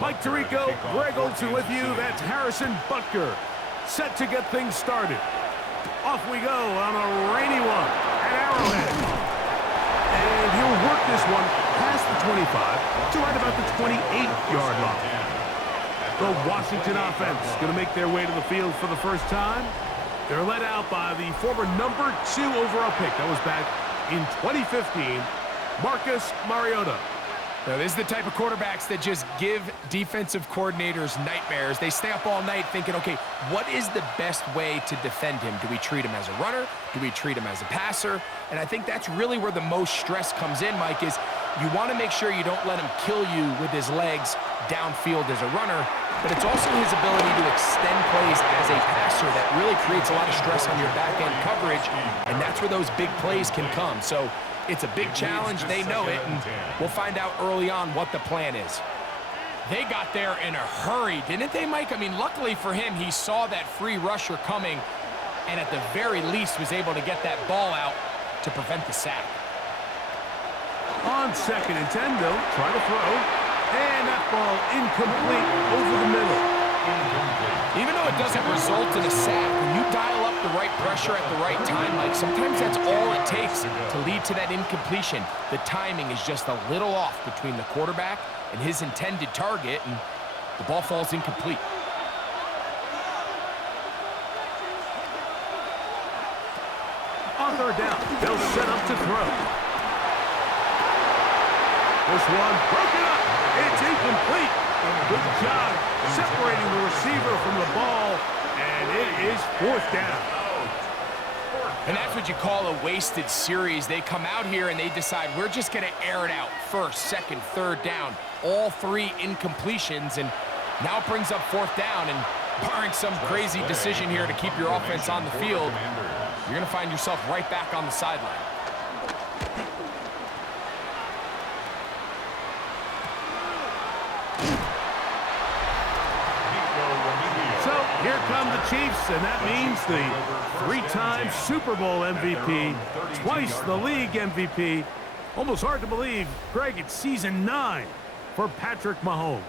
Mike Tirico, Greg Olson with you. That's Harrison Butker, set to get things started. Off we go on a rainy one at Arrowhead. And he'll work this one past the 25 to right about the 28-yard line. The Washington offense going to make their way to the field for the first time. They're led out by the former number 2 overall pick. That was back in 2015, Marcus Mariota. Now, this is the type of quarterbacks that just give defensive coordinators nightmares. They stay up all night thinking, okay, what is the best way to defend him? Do we treat him as a runner? Do we treat him as a passer? And I think that's really where the most stress comes in, Mike, is you want to make sure you don't let him kill you with his legs downfield as a runner, but it's also his ability to extend plays as a passer that really creates a lot of stress on your back-end coverage, and that's where those big plays can come. So it's a big challenge. They know it, and we'll find out early on what the plan is. They got there in a hurry, didn't they, Mike? I mean, luckily for him, he saw that free rusher coming, and at the very least was able to get that ball out to prevent the sack. On 2nd and 10, they'll try to throw. And that ball incomplete over the middle. Even though it doesn't result in a sack, when you dial up the right pressure at the right time, Mike, sometimes that's all it takes to lead to that incompletion. The timing is just a little off between the quarterback and his intended target, and the ball falls incomplete. On 3rd down, they'll set up to throw. This one broken up. It's incomplete. Good job separating the receiver from the ball, and it is 4th down. And that's what you call a wasted series. They come out here and they decide we're just going to air it out. 1st, 2nd, 3rd down. All 3 incompletions, and now it brings up 4th down. And barring some crazy decision here to keep your offense on the field, you're going to find yourself right back on the sideline. Here come the Chiefs, and that means the 3-time Super Bowl MVP, twice the league MVP. Almost hard to believe, Greg, it's season 9 for Patrick Mahomes.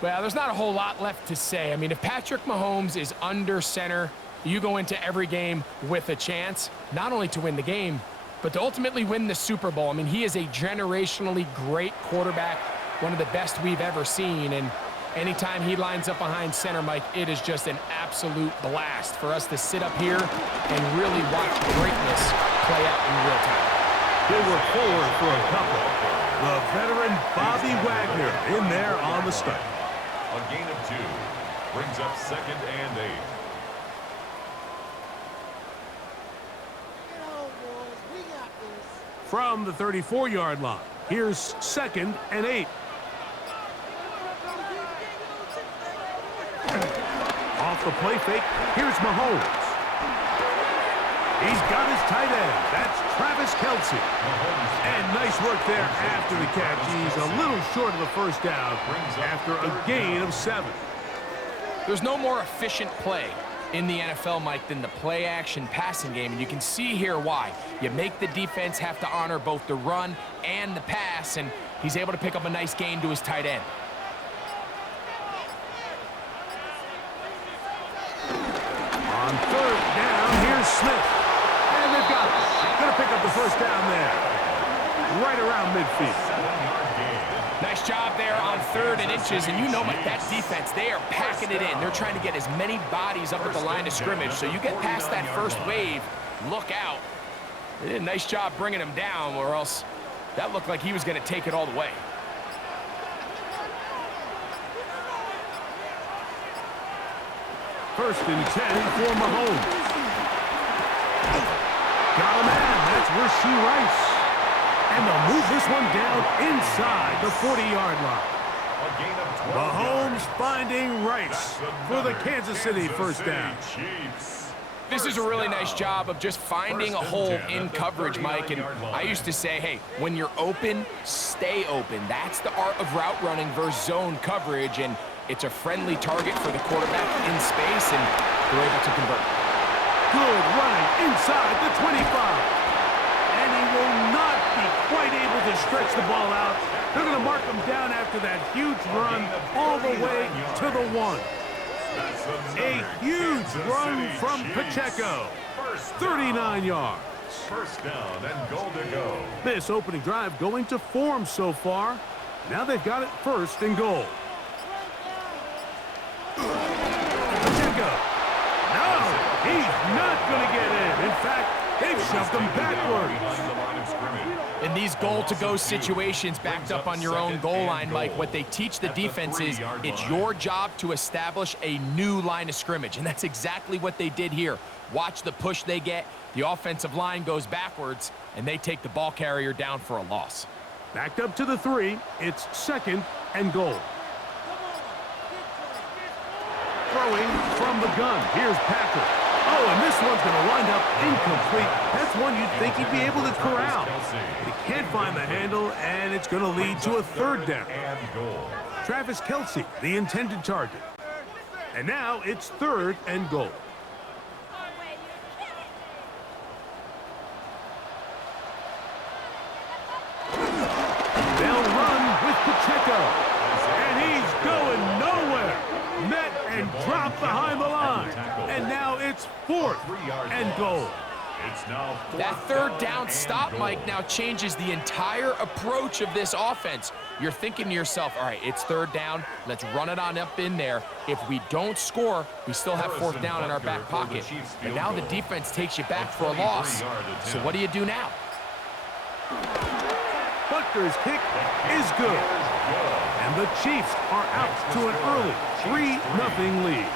Well, there's not a whole lot left to say. I mean, if Patrick Mahomes is under center, you go into every game with a chance, not only to win the game, but to ultimately win the Super Bowl. I mean, he is a generationally great quarterback, one of the best we've ever seen, and anytime he lines up behind center, Mike, it is just an absolute blast for us to sit up here and really watch greatness play out in real time. They were forward for a couple. The veteran Bobby Wagner in there on the start. A gain of 2 brings up 2nd and 8. From the 34-yard line, here's 2nd and 8. Off the play fake, here's Mahomes. He's got his tight end. That's Travis Kelce. And nice work there after the catch. He's a little short of the 1st down after a gain of 7. There's no more efficient play in the NFL, Mike, than the play-action passing game, and you can see here why. You make the defense have to honor both the run and the pass, and he's able to pick up a nice gain to his tight end. On 3rd down, here's Smith. And they've got it. Gonna pick up the 1st down there. Right around midfield. Nice job there on 3rd and inches, and you know, Mike, that defense, they are packing it in. They're trying to get as many bodies up at the line of scrimmage, so you get past that first wave, look out. They did a nice job bringing him down, or else that looked like he was going to take it all the way. First and 10 for Mahomes. Got a man. That's Rashee Rice. And they'll move this one down inside the 40-yard line. Mahomes finding Rice for the Kansas City 1st down. This is a really nice job of just finding a hole in coverage, Mike. And I used to say, hey, when you're open, stay open. That's the art of route running versus zone coverage. And it's a friendly target for the quarterback in space, and they're able to convert. Good running inside the 25. And he will not be quite able to stretch the ball out They're going to mark them down after that huge run all the way to the 1. A huge run from Pacheco. 39 yards. First down and goal to go. This opening drive going to form so far. Now they've got it first and goal. Pacheco. No, he's not going to get in. In fact, they've shoved him backwards. In these goal-to-go situations, backed up on your own goal line, Mike, what they teach the defense is it's your job to establish a new line of scrimmage, and that's exactly what they did here. Watch the push they get. The offensive line goes backwards, and they take the ball carrier down for a loss. Backed up to the 3. It's second and goal. Throwing from the gun. Here's Patrick. Oh, and this one's going to wind up incomplete. That's one you'd think he'd be able to corral. He can't find the handle, and it's going to lead to a third down. Travis Kelce, the intended target. And now it's third and goal. They'll run with Pacheco. And he's going nowhere. Met and dropped behind the line. And now it's fourth and goal. That third down stop, Mike, now changes the entire approach of this offense. You're thinking to yourself, all right, it's third down. Let's run it on up in there. If we don't score, we still have fourth down in our back pocket. But now the defense takes you back for a loss. So what do you do now? Butker's kick is good. And the Chiefs are out to an early 3-0 lead.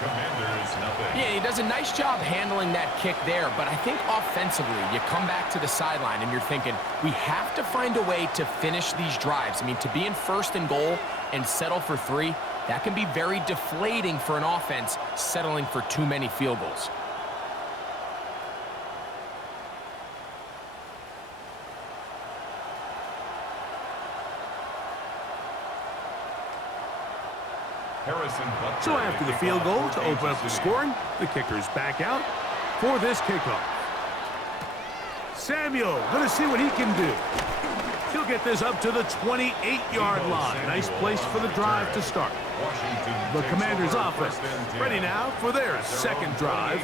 Yeah, he does a nice job handling that kick there, but I think offensively, you come back to the sideline and you're thinking, we have to find a way to finish these drives. I mean, to be in first and goal and settle for 3, that can be very deflating for an offense settling for too many field goals. So after the field goal to open up the scoring, the kicker's back out for this kickoff. Samuel going to see what he can do. He'll get this up to the 28-yard line. Nice place for the drive to start. The Commanders' offense ready now for their second drive.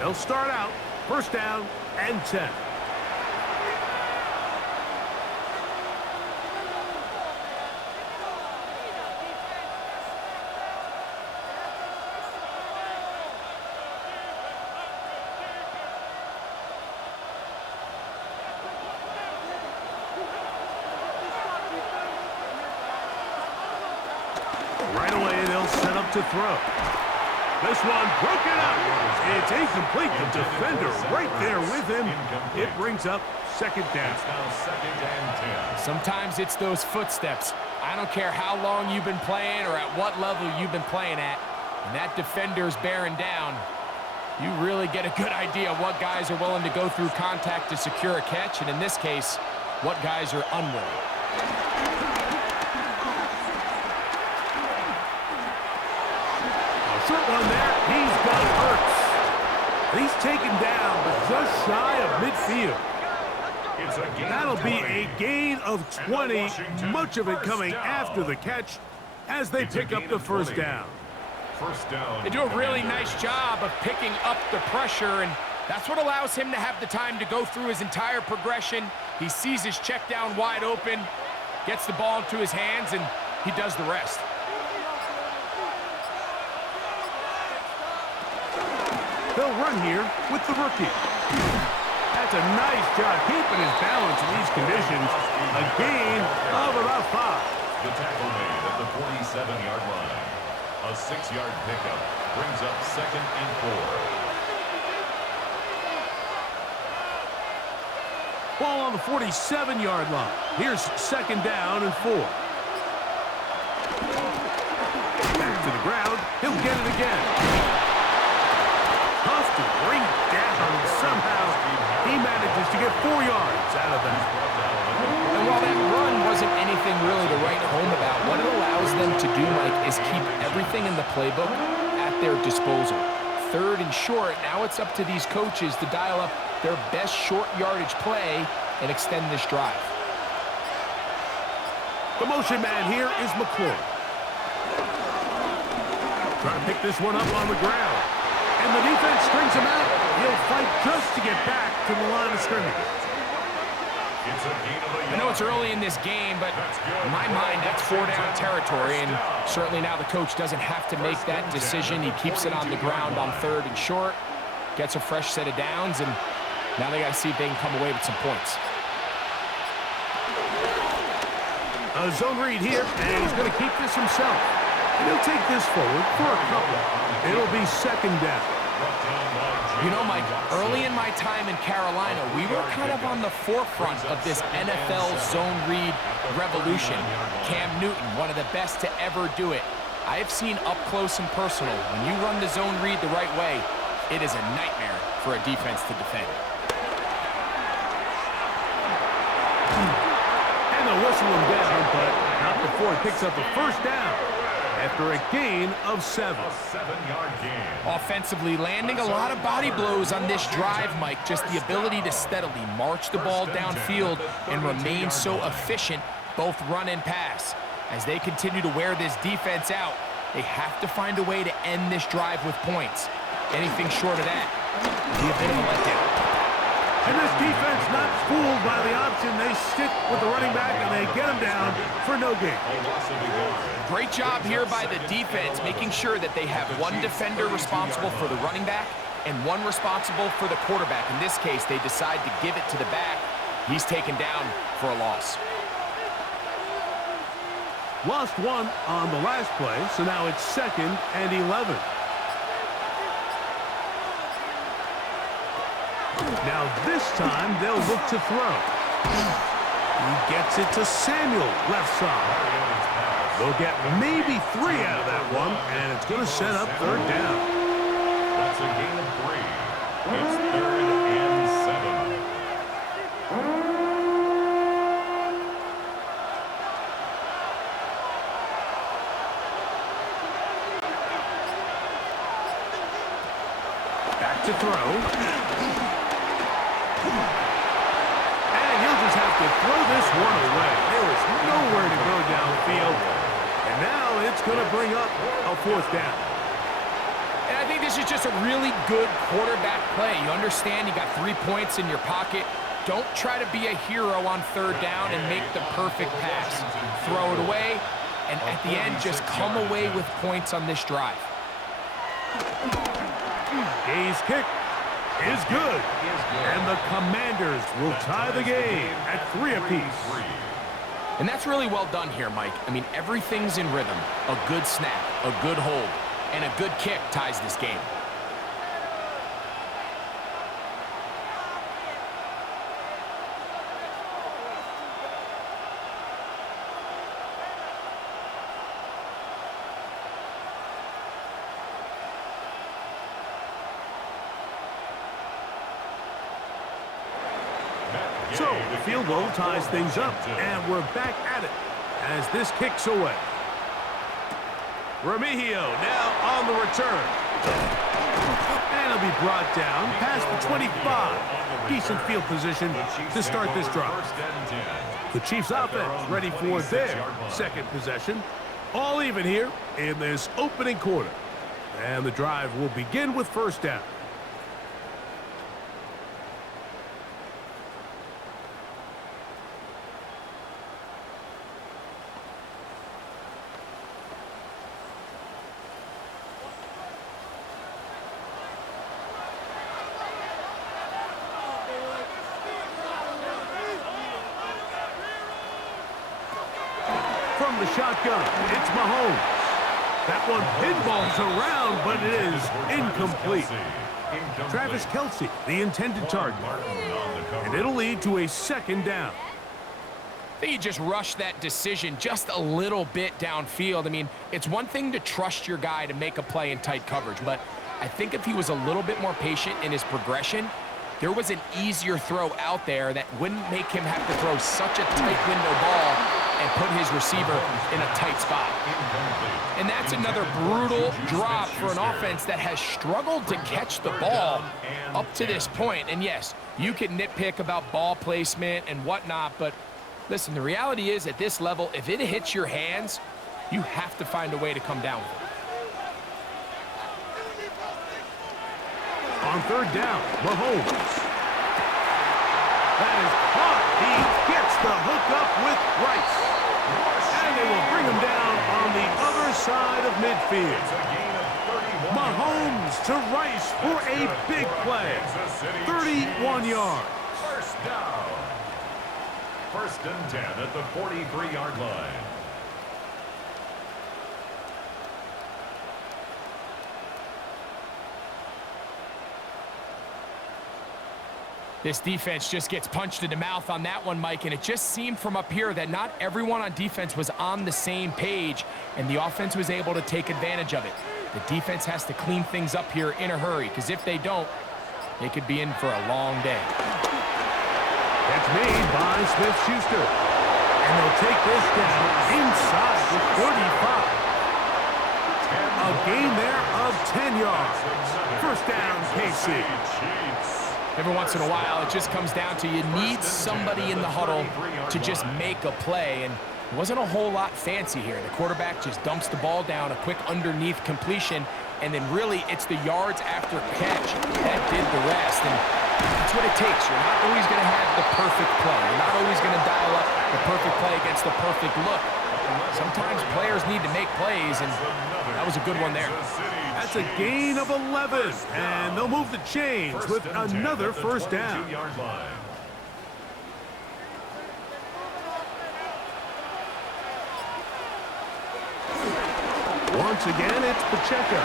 They'll start out first down and 10. Right away, they'll set up to throw. This one broken up. It's incomplete. The defender right there with him. It brings up second down. Sometimes it's those footsteps. I don't care how long you've been playing or at what level you've been playing at. And that defender's bearing down. You really get a good idea of what guys are willing to go through contact to secure a catch. And in this case, what guys are unwilling. Short one there. He's got Hurts. He's taken down, but just shy of midfield. That'll be a gain of 20, much of it coming after the catch as they pick up the first down. They do a really nice job of picking up the pressure, and that's what allows him to have the time to go through his entire progression. He sees his check down wide open, gets the ball into his hands, and he does the rest. They'll run here with the rookie. That's a nice job keeping his balance in these conditions. A gain of about 5. The tackle made at the 47-yard line. A 6-yard pickup brings up second and 4. Ball on the 47-yard line. Here's second down and 4. Back to the ground. He'll get it again. Tough to bring down. Somehow he manages to get 4 yards out of that. And while that run wasn't anything really to write home about, what it allows them to do, Mike, is keep everything in the playbook at their disposal. Third and short, now it's up to these coaches to dial up their best short yardage play and extend this drive. The motion man here is McClure. Trying to pick this one up on the ground. And the defense strings him out. He'll fight just to get back to the line of scrimmage. I know it's early in this game, but in my mind, that's 4-down territory, and certainly now the coach doesn't have to make that decision. He keeps it on the ground on 3rd and short, gets a fresh set of downs, and now they got to see if they can come away with some points. A zone read here, and he's going to keep this himself. And he'll take this forward for a couple. It'll be 2nd down. You know, Mike, early in my time in Carolina, we were kind of on the forefront of this NFL zone read revolution. Cam Newton, one of the best to ever do it. I have seen up close and personal, when you run the zone read the right way, it is a nightmare for a defense to defend. And they'll whistle him down, but not before he picks up a 1st down. After a gain of 7. A 7-yard gain. Offensively, landing a lot of body blows on this drive, Mike. Just the ability to steadily march the ball downfield and remain so efficient, both run and pass. As they continue to wear this defense out, they have to find a way to end this drive with points. Anything short of that would be a bit of a letdown. And this defense not fooled by the option. They stick with the running back, and they get him down for no gain. Great job here by the defense, making sure that they have one defender responsible for the running back and one responsible for the quarterback. In this case, they decide to give it to the back. He's taken down for a loss. Lost 1 on the last play, so now it's 2nd and 11. Now this time they'll look to throw. He gets it to Samuel, left side. They'll get maybe 3 out of that one, and it's going to set up 3rd down. That's a gain of 3. It's 3rd and 7. Back to throw. And he'll just have to throw this one away. There is nowhere to go downfield. And now it's going to bring up a 4th down. And I think this is just a really good quarterback play. You understand you got 3 points in your pocket. Don't try to be a hero on 3rd down and make the perfect pass. Throw it away, and at the end, just come away with points on this drive. Hayes' kick is good. And the Commanders will tie the game at 3 apiece. And that's really well done here, Mike. I mean, everything's in rhythm. A good snap, a good hold, and a good kick ties this game. So the field goal ties things up, and we're back at it as this kicks away. Remigio now on the return. And he'll be brought down past the 25. Decent field position to start this drive. The Chiefs offense ready for their 2nd possession. All even here in this opening quarter. And the drive will begin with 1st down. From the shotgun, it's Mahomes. That one pinballs around, but it is incomplete. Travis Kelce, the intended target. And it'll lead to a 2nd down. I think you just rushed that decision just a little bit downfield. I mean, it's one thing to trust your guy to make a play in tight coverage, but I think if he was a little bit more patient in his progression, there was an easier throw out there that wouldn't make him have to throw such a tight window ball and put his receiver in a tight spot. And that's another brutal drop for an offense that has struggled to catch the ball up to this point. And yes, you can nitpick about ball placement and whatnot, but Listen, the reality is at this level, if it hits your hands, you have to find a way to come down with it. On third down, Mahomes. That is caught. He gets the hook up with Rice. And they will bring him down on the other side of midfield. Mahomes to Rice for a big play. 31 yards. First down. First and 10 at the 43-yard line. This defense just gets punched in the mouth on that one, Mike, and it just seemed from up here that not everyone on defense was on the same page, and the offense was able to take advantage of it. The defense has to clean things up here in a hurry, because if they don't, they could be in for a long day. That's made by Smith-Schuster. And they'll take this down inside the 35. A gain there of 10 yards. First down, KC. Every once in a while, it just comes down to you need somebody in the huddle to just make a play, and it wasn't a whole lot fancy here. The quarterback just dumps the ball down, a quick underneath completion, and then really it's the yards after catch that did the rest, and that's what it takes. You're not always going to have the perfect play. You're not always going to dial up the perfect play against the perfect look. Sometimes players need to make plays, and that was a good one there. That's a gain of 11, and they'll move the chains with another first down. Once again, it's Pacheco.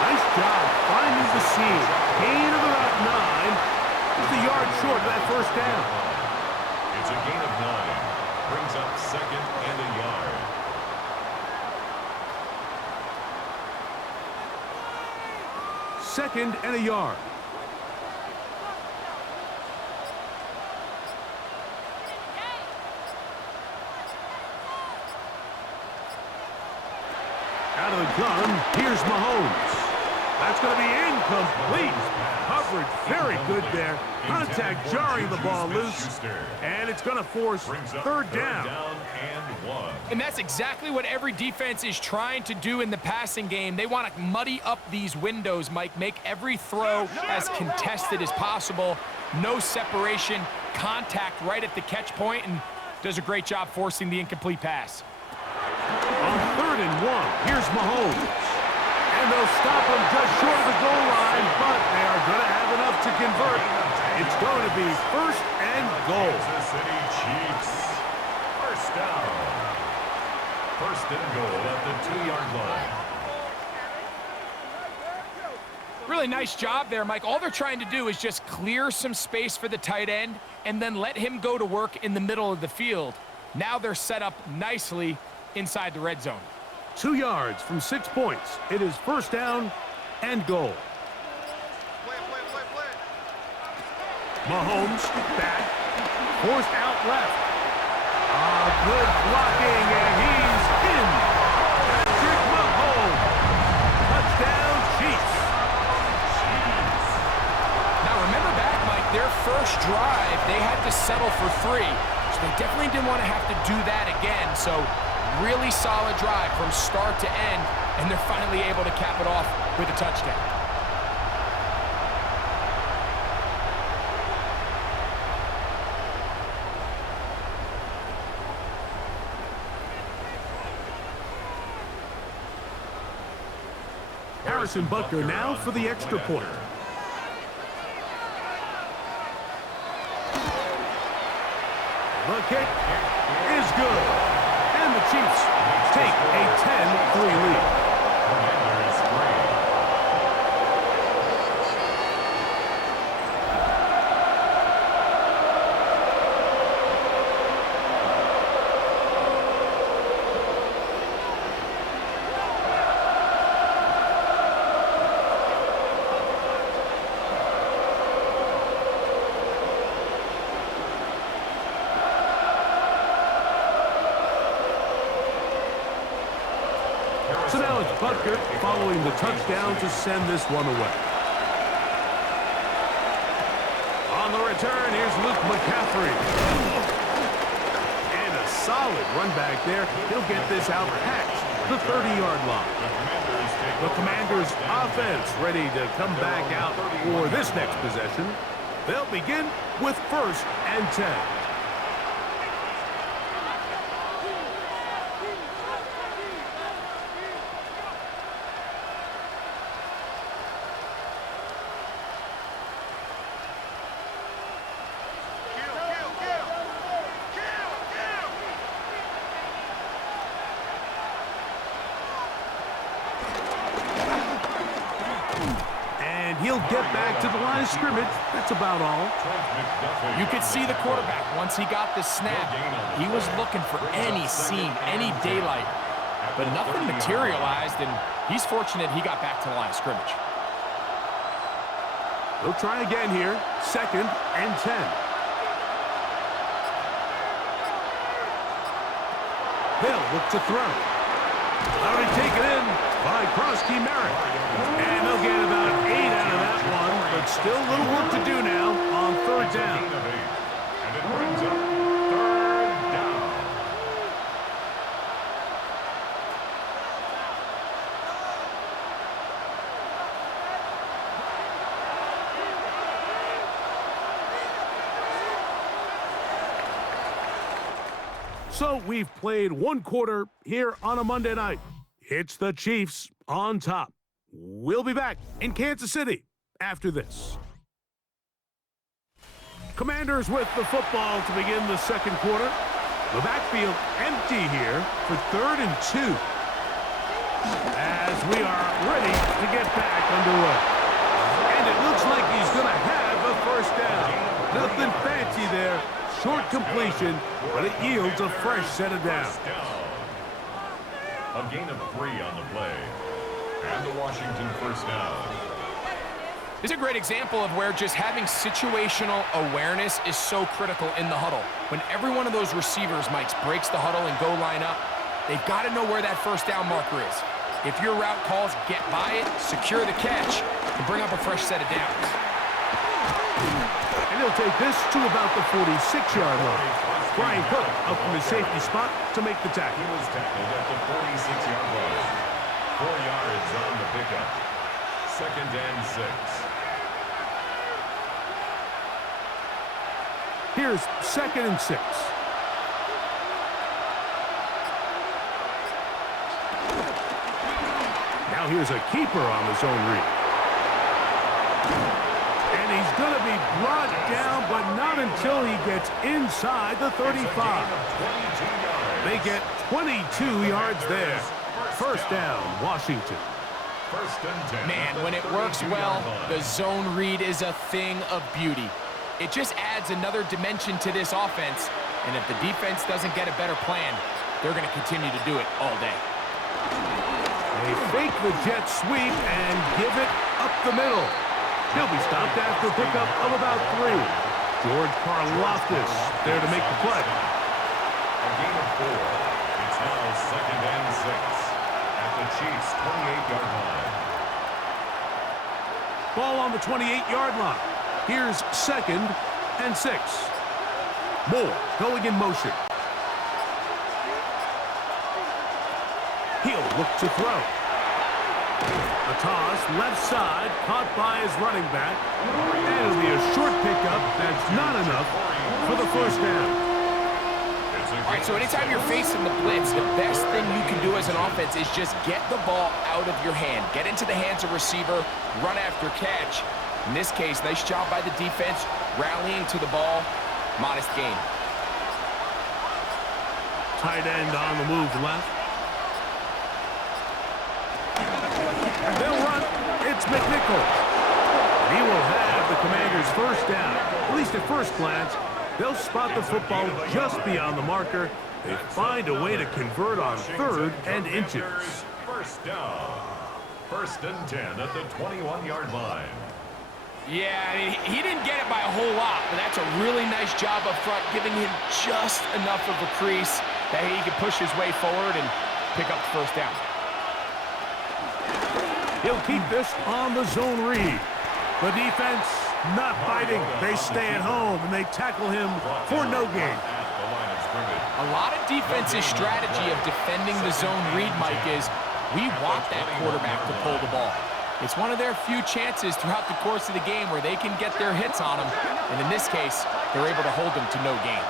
Nice job finding the seam. Gain of about 9. Just a yard short of that first down. It's a gain of 9. Brings up second and a yard. Second and a yard. Out of the gun, here's Mahomes. That's going to be incomplete. Coverage very good there. Contact jarring the ball loose. And it's going to force third down. And that's exactly what every defense is trying to do in the passing game. They want to muddy up these windows, Mike, make every throw as contested as possible. No separation, contact right at the catch point, and does a great job forcing the incomplete pass. On third and 1, here's Mahomes. And they'll stop him just short of the goal line, but they are going to have enough to convert. It's going to be first and goal. Kansas City Chiefs. First down. First and goal at the 2-yard line. Really nice job there, Mike. All they're trying to do is just clear some space for the tight end and then let him go to work in the middle of the field. Now they're set up nicely inside the red zone. 2 yards from 6 points. It is first down and goal. Mahomes back. Forced out left. Good blocking, and he's in. Patrick Mahomes. Touchdown, Chiefs. Now remember back, Mike, their first drive, they had to settle for 3. So they definitely didn't want to have to do that again. So really solid drive from start to end, and they're finally able to cap it off with a touchdown. Harrison Butker now for the extra point. The kick is good. And the Chiefs take a 10-3 lead. So now it's Butker following the touchdown to send this one away. On the return, here's Luke McCaffrey. And a solid run back there. He'll get this out past the 30-yard line. The Commanders' offense ready to come back out for this next possession. They'll begin with 1st and 10. He'll get back to the line of scrimmage. That's about all. You could see the quarterback, once he got the snap, he was looking for any seam, any daylight. But nothing materialized, and he's fortunate he got back to the line of scrimmage. They'll try again here. 2nd and 10. They'll look to throw. Already taken in by Krosky Merritt. And they'll get about 8 out of that one, but still a little work to do now on 3rd down. And it brings up 3rd down. So we've played 1 quarter here on a Monday night. It's the Chiefs on top. We'll be back in Kansas City after this. Commanders with the football to begin the 2nd quarter. The backfield empty here for 3rd and 2. As we are ready to get back underway. And it looks like he's going to have a 1st down. Nothing fancy there. Short completion, but it yields a fresh set of downs. A gain of 3 on the play. And the Washington 1st down. This is a great example of where just having situational awareness is so critical in the huddle. When every one of those receivers, Mike, breaks the huddle and go line up, they've got to know where that 1st down marker is. If your route calls, get by it, secure the catch, and bring up a fresh set of downs. And he'll take this to about the 46-yard line. Brian Cook up from his safety spot to make the tackle. He was tackled at the 46-yard line. 4 yards on the pickup. 2nd and 6. Here's 2nd and 6. Now here's a keeper on the zone read. And he's going to be brought down, but not until he gets inside the 35. They get 22 yards there. 1st down, Washington. 1st and 10. Man, when it works well, the zone read is a thing of beauty. It just adds another dimension to this offense, and if the defense doesn't get a better plan, they're going to continue to do it all day. They fake the jet sweep and give it up the middle. He'll be stopped after a pickup of about 3. George Karlaftis there to make the play. A gain of 4. It's now 2nd and 6 at the Chiefs' 28-yard line. Ball on the 28-yard line. Here's 2nd and 6. Moore going in motion. He'll look to throw. A toss, left side, caught by his running back. And it'll be a short pickup. That's not enough for the 1st down. All right, so anytime you're facing the blitz, the best thing you can do as an offense is just get the ball out of your hand. Get into the hands of receiver, run after catch. In this case, nice job by the defense, rallying to the ball. Modest gain. Tight end on the move left. They'll run. It's McNichols. He will have the Commanders' 1st down. At least at first glance, they'll spot the football just beyond the marker. They find a way to convert on 3rd and inches. 1st down. 1st and 10 at the 21-yard line. Yeah, I mean, he didn't get it by a whole lot, but that's a really nice job up front, giving him just enough of a crease that he can push his way forward and pick up the 1st down. He'll keep this on the zone read. The defense Not fighting. They stay at home, and they tackle him for no gain. A lot of defense's strategy of defending the zone read, Mike, is we want that quarterback to pull the ball. It's one of their few chances throughout the course of the game where they can get their hits on him, and in this case, they're able to hold him to no gain.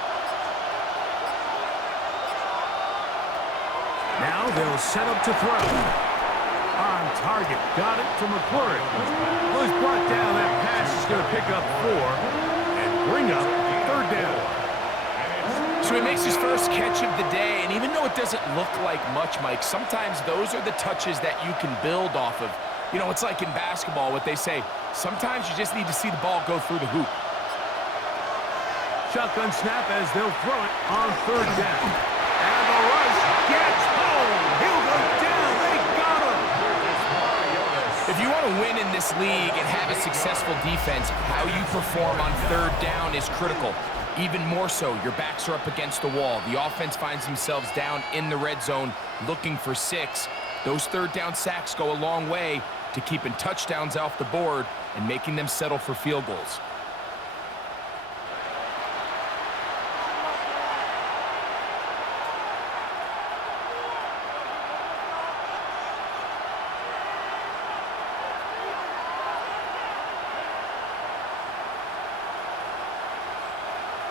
Now they'll set up to throw. On target. Got it to McClure. Well, he's brought down. That pass is going to pick up 4 and bring up 3rd down. So he makes his first catch of the day, and even though it doesn't look like much, Mike, sometimes those are the touches that you can build off of. You know, it's like in basketball, what they say, sometimes you just need to see the ball go through the hoop. Shotgun snap as they'll throw it on 3rd down. And the rush gets home. He'll go down. They got him. If you want to win in this league and have a successful defense, how you perform on 3rd down is critical. Even more so, your backs are up against the wall. The offense finds themselves down in the red zone looking for 6. Those 3rd down sacks go a long way to keeping touchdowns off the board and making them settle for field goals.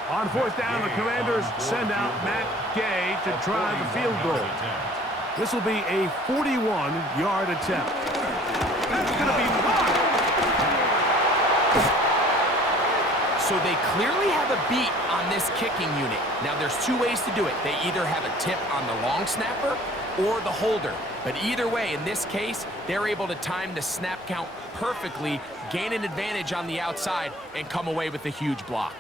On 4th down, the Commanders send out Matt Gay to try the field goal. This will be a 41-yard attempt. That's going to be blocked. So they clearly have a beat on this kicking unit. Now, there's 2 ways to do it. They either have a tip on the long snapper or the holder. But either way, in this case, they're able to time the snap count perfectly, gain an advantage on the outside, and come away with a huge block.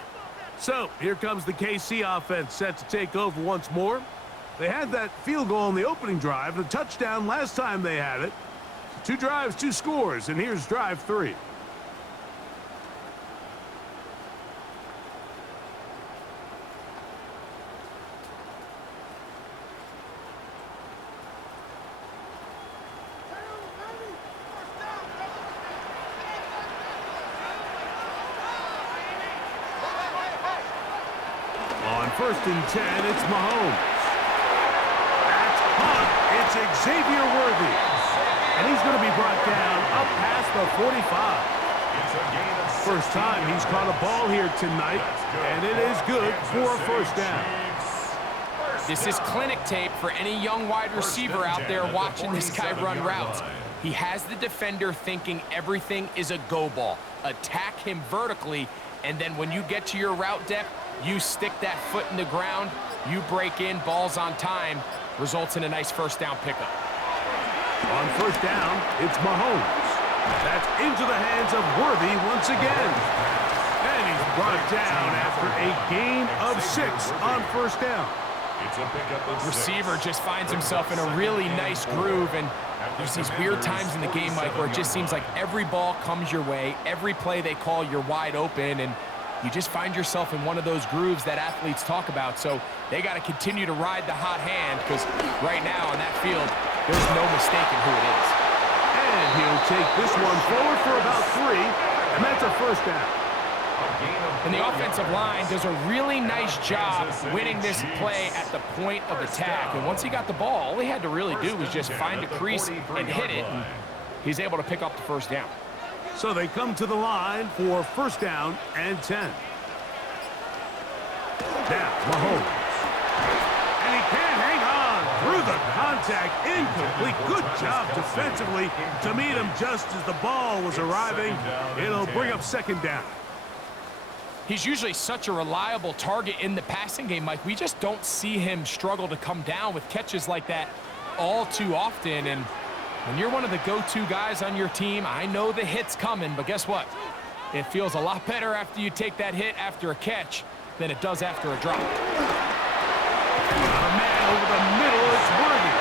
So, here comes the KC offense set to take over once more. They had that field goal on the opening drive, the touchdown last time they had it. 2 drives, 2 scores, and here's drive 3. On 1st and 10, it's Mahomes. That's caught. It's Xavier Worthy. And he's going to be brought down up past the 45. First time he's caught a ball here tonight, and it is good for a 1st down. This is clinic tape for any young wide receiver out there watching this guy run routes. He has the defender thinking everything is a go ball. Attack him vertically, and then when you get to your route depth, you stick that foot in the ground, you break in, balls on time, results in a nice 1st down pickup. On 1st down, it's Mahomes. That's into the hands of Worthy once again. And he's brought down after a gain of 6 on 1st down. It's a pickup of 6. Receiver just finds himself in a really nice groove, and there's these weird times in the game, Mike, where it just seems like every ball comes your way, every play they call, you're wide open, and you just find yourself in one of those grooves that athletes talk about. So they got to continue to ride the hot hand, because right now on that field, there's no mistaking who it is. And he'll take this one forward for about 3, and that's a 1st down. And the offensive line does a really nice job winning this play at the point of attack. And once he got the ball, all he had to really do was just find a crease and hit it. And he's able to pick up the 1st down. So they come to the line for 1st down and 10. Now, Mahomes. And he can't hang on through the contact. Incomplete. Good job defensively to meet him just as the ball was arriving. It'll bring up 2nd down. He's usually such a reliable target in the passing game, Mike. We just don't see him struggle to come down with catches like that all too often. And when you're one of the go-to guys on your team, I know the hit's coming, but guess what? It feels a lot better after you take that hit after a catch than it does after a drop. A man over the middle, it's Worthy.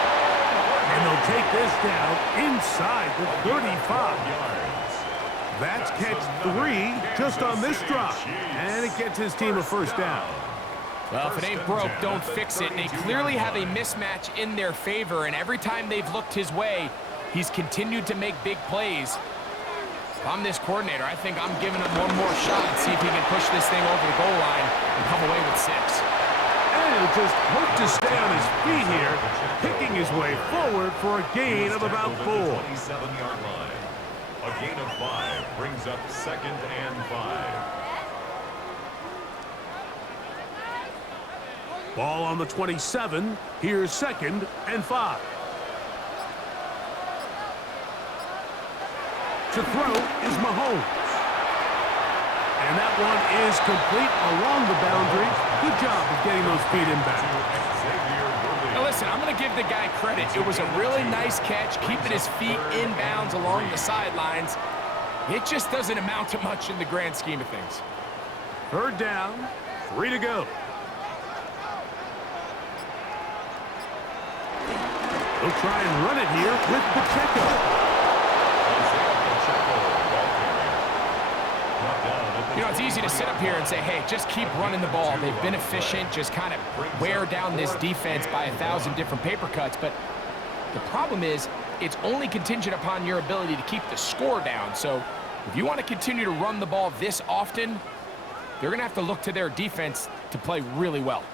And they'll take this down inside the 35. That's catch 3 just on this drop. And it gets his team a 1st down. Well, if it ain't broke, don't fix it. They clearly have a mismatch in their favor, and every time they've looked his way, he's continued to make big plays. If I'm this coordinator, I think I'm giving him one more shot and see if he can push this thing over the goal line and come away with 6. And he'll just hope to stay on his feet here, picking his way forward for a gain of about 4. 27-yard line. A gain of 5 brings up 2nd and 5. Ball on the 27. Here's 2nd and 5. To throw is Mahomes. And that one is complete along the boundary. Good job of getting those feet in back. Now listen, I'm going to give the guy credit. It was a really nice catch, keeping his feet in bounds along the sidelines. It just doesn't amount to much in the grand scheme of things. 3rd down, 3 to go. He'll try and run it here with Pacheco. You know, it's easy to sit up here and say, hey, just keep running the ball. They've been efficient, just kind of wear down this defense by 1,000 different paper cuts. But the problem is, it's only contingent upon your ability to keep the score down. So if you want to continue to run the ball this often, they're going to have to look to their defense to play really well.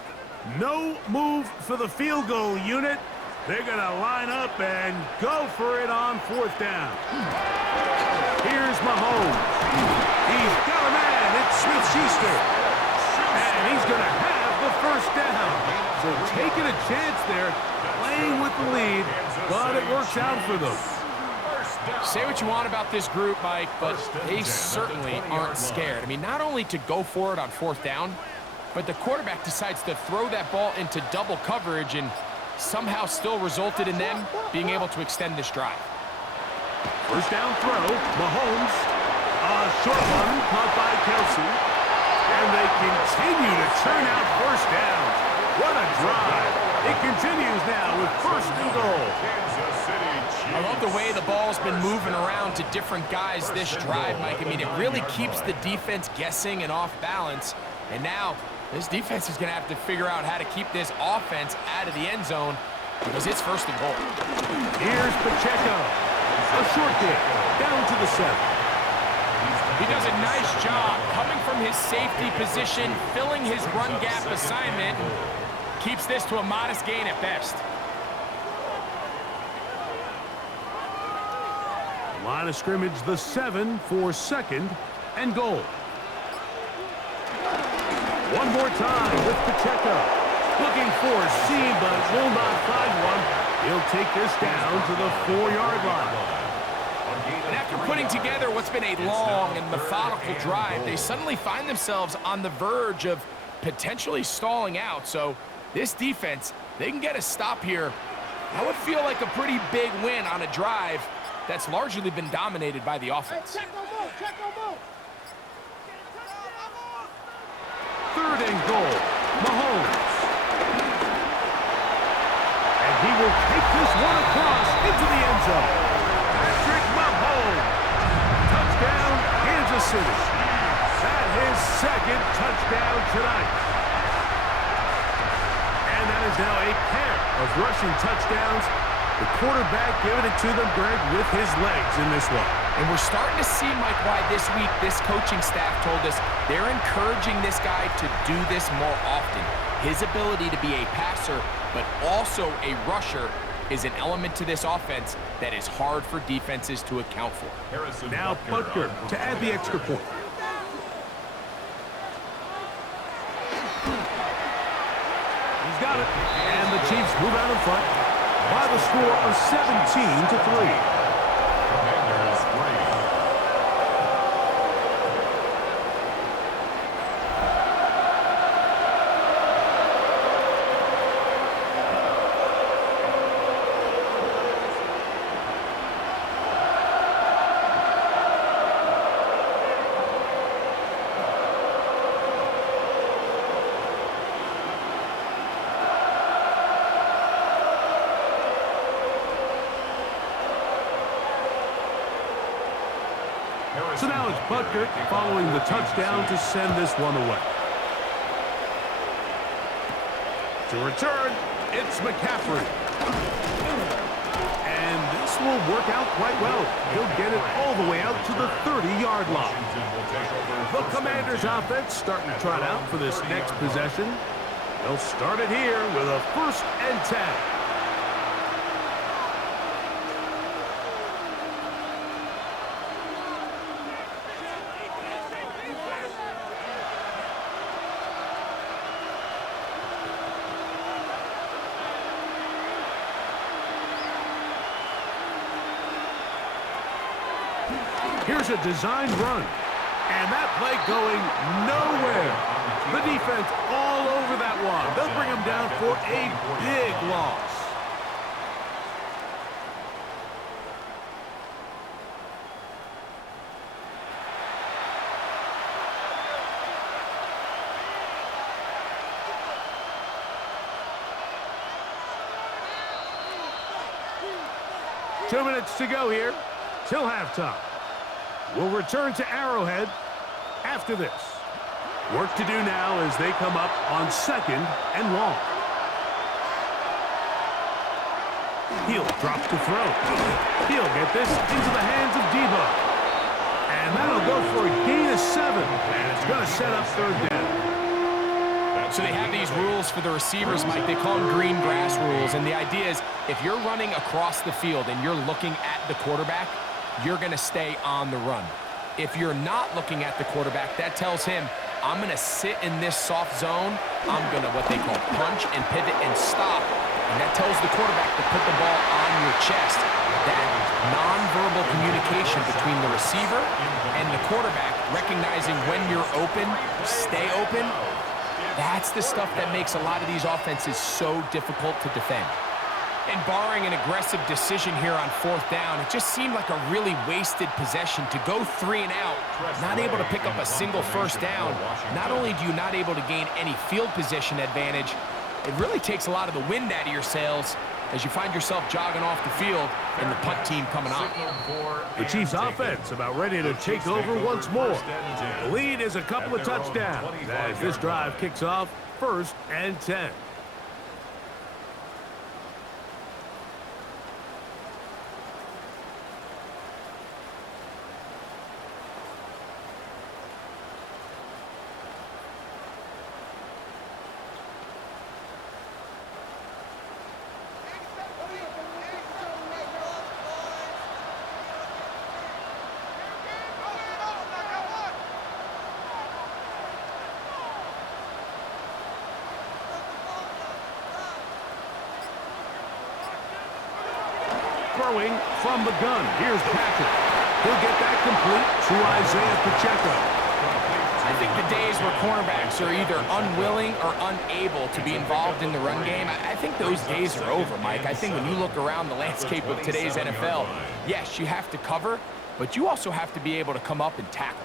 No move for the field goal unit. They're going to line up and go for it on 4th down. Here's Mahomes. He's got a man. It's Smith-Schuster. And he's going to have the 1st down. So taking a chance there, playing with the lead, but it works out for them. Say what you want about this group, Mike, but they certainly aren't scared. I mean, not only to go for it on 4th down, but the quarterback decides to throw that ball into double coverage and somehow still resulted in them being able to extend this drive. 1st down throw, Mahomes. A short one caught by Kelsey. And they continue to churn out 1st downs. What a drive. It continues now with 1st and goal. I love the way the ball's been moving around to different guys this drive, Mike. I mean, it really keeps the defense guessing and off balance. And now this defense is going to have to figure out how to keep this offense out of the end zone because it's 1st and goal. Here's Pacheco. A short kick down to the 7. He does a nice job coming from his safety position, filling his run gap assignment, and keeps this to a modest gain at best. Line of scrimmage, the 7 for 2nd and goal. One more time with Pacheco. Looking for a seam, but will not find one. He'll take this down to the 4-yard line. And after putting together what's been a long and methodical drive, they suddenly find themselves on the verge of potentially stalling out. So this defense, they can get a stop here. That would feel like a pretty big win on a drive that's largely been dominated by the offense. 3rd and goal, Mahomes. And he will take this one across into the end zone. Patrick Mahomes. Touchdown, Kansas City. That his 2nd touchdown tonight. And that is now a pair of rushing touchdowns. The quarterback giving it to them, Greg, with his legs in this one. And we're starting to see, Mike, why this week this coaching staff told us they're encouraging this guy to do this more often. His ability to be a passer, but also a rusher, is an element to this offense that is hard for defenses to account for. Now Butker to add the extra point. He's got it. And the Chiefs move out in front by the score of 17-3. So now it's Butker following the touchdown to send this one away. To return, it's McCaffrey. And this will work out quite well. He'll get it all the way out to the 30-yard line. The Commanders' offense starting to trot out for this next possession. They'll start it here with a 1st and 10. Here's a designed run. And that play going nowhere. The defense all over that one. They'll bring him down for a big loss. Two minutes to go here till halftime. We'll return to Arrowhead after this. Work to do now as they come up on 2nd and long. He'll drop to throw. He'll get this into the hands of Debo. And that'll go for a gain of 7. And it's going to set up 3rd down. So they have these rules for the receivers, Mike. They call them green grass rules. And the idea is if you're running across the field and you're looking at the quarterback, you're going to stay on the run. If you're not looking at the quarterback, that tells him, I'm going to sit in this soft zone. I'm going to what they call punch and pivot and stop. And that tells the quarterback to put the ball on your chest. That nonverbal communication between the receiver and the quarterback, recognizing when you're open, stay open, that's the stuff that makes a lot of these offenses so difficult to defend. And barring an aggressive decision here on 4th down, it just seemed like a really wasted possession to go 3 and out, not able to pick up a single 1st down. Not only do you not able to gain any field position advantage, it really takes a lot of the wind out of your sails as you find yourself jogging off the field and the punt team coming on. The Chiefs offense about ready to take over once more. The lead is a couple of touchdowns as this drive kicks off 1st and 10. Throwing from the gun. Here's Patrick. He'll get that complete to Isaiah Pacheco. I think the days where cornerbacks are either unwilling or unable to be involved in the run game, I think those days are over, Mike. I think when you look around the landscape of today's NFL, yes, you have to cover, but you also have to be able to come up and tackle.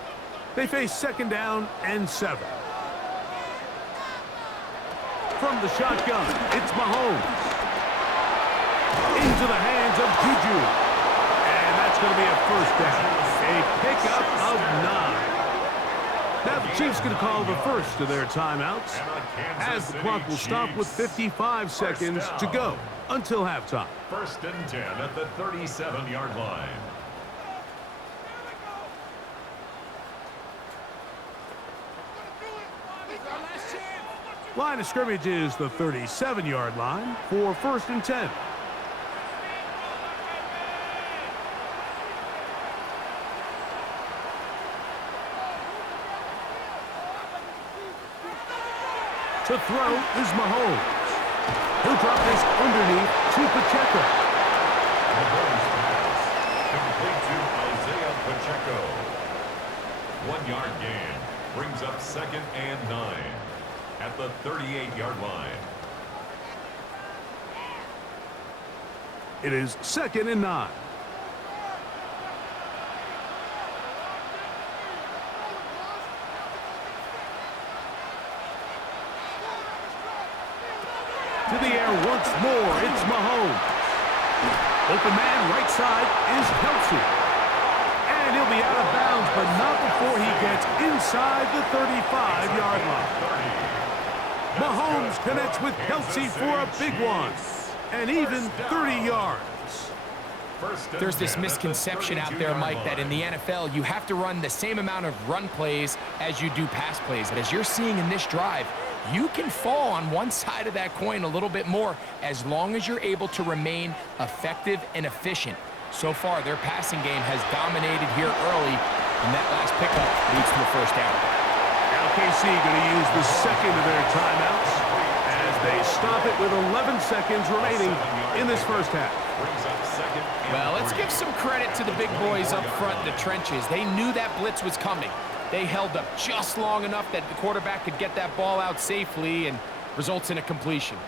They face 2nd down and 7. From the shotgun, it's Mahomes. Into the hands of Juju. And that's going to be a 1st down. A pickup of 9. Now the Chiefs going to call the first of their timeouts as the clock will stop with 55 seconds to go until halftime. 1st and 10 at the 37-yard line. Line of scrimmage is the 37-yard line for 1st and 10. To throw is Mahomes. He'll drop this underneath to Pacheco. Mahomes pass. Complete to Isaiah Pacheco. 1-yard gain. Brings up 2nd and 9 at the 38-yard line. It is 2nd and 9. To the air once more, it's Mahomes. Open man right side is Kelsey. And he'll be out of bounds, but not before he gets inside the 35-yard line. Mahomes connects with Kelsey for a big one. And even 30 yards. There's this misconception out there, Mike, that in the NFL, you have to run the same amount of run plays as you do pass plays. And as you're seeing in this drive, you can fall on one side of that coin a little bit more as long as you're able to remain effective and efficient. So far, their passing game has dominated here early, and that last pickup leads to the first down. Now KC going to use the second of their timeouts as they stop it with 11 seconds remaining in this first half. Well, let's give some credit to the big boys up front in the trenches. They knew that blitz was coming. They held up just long enough that the quarterback could get that ball out safely and results in a completion.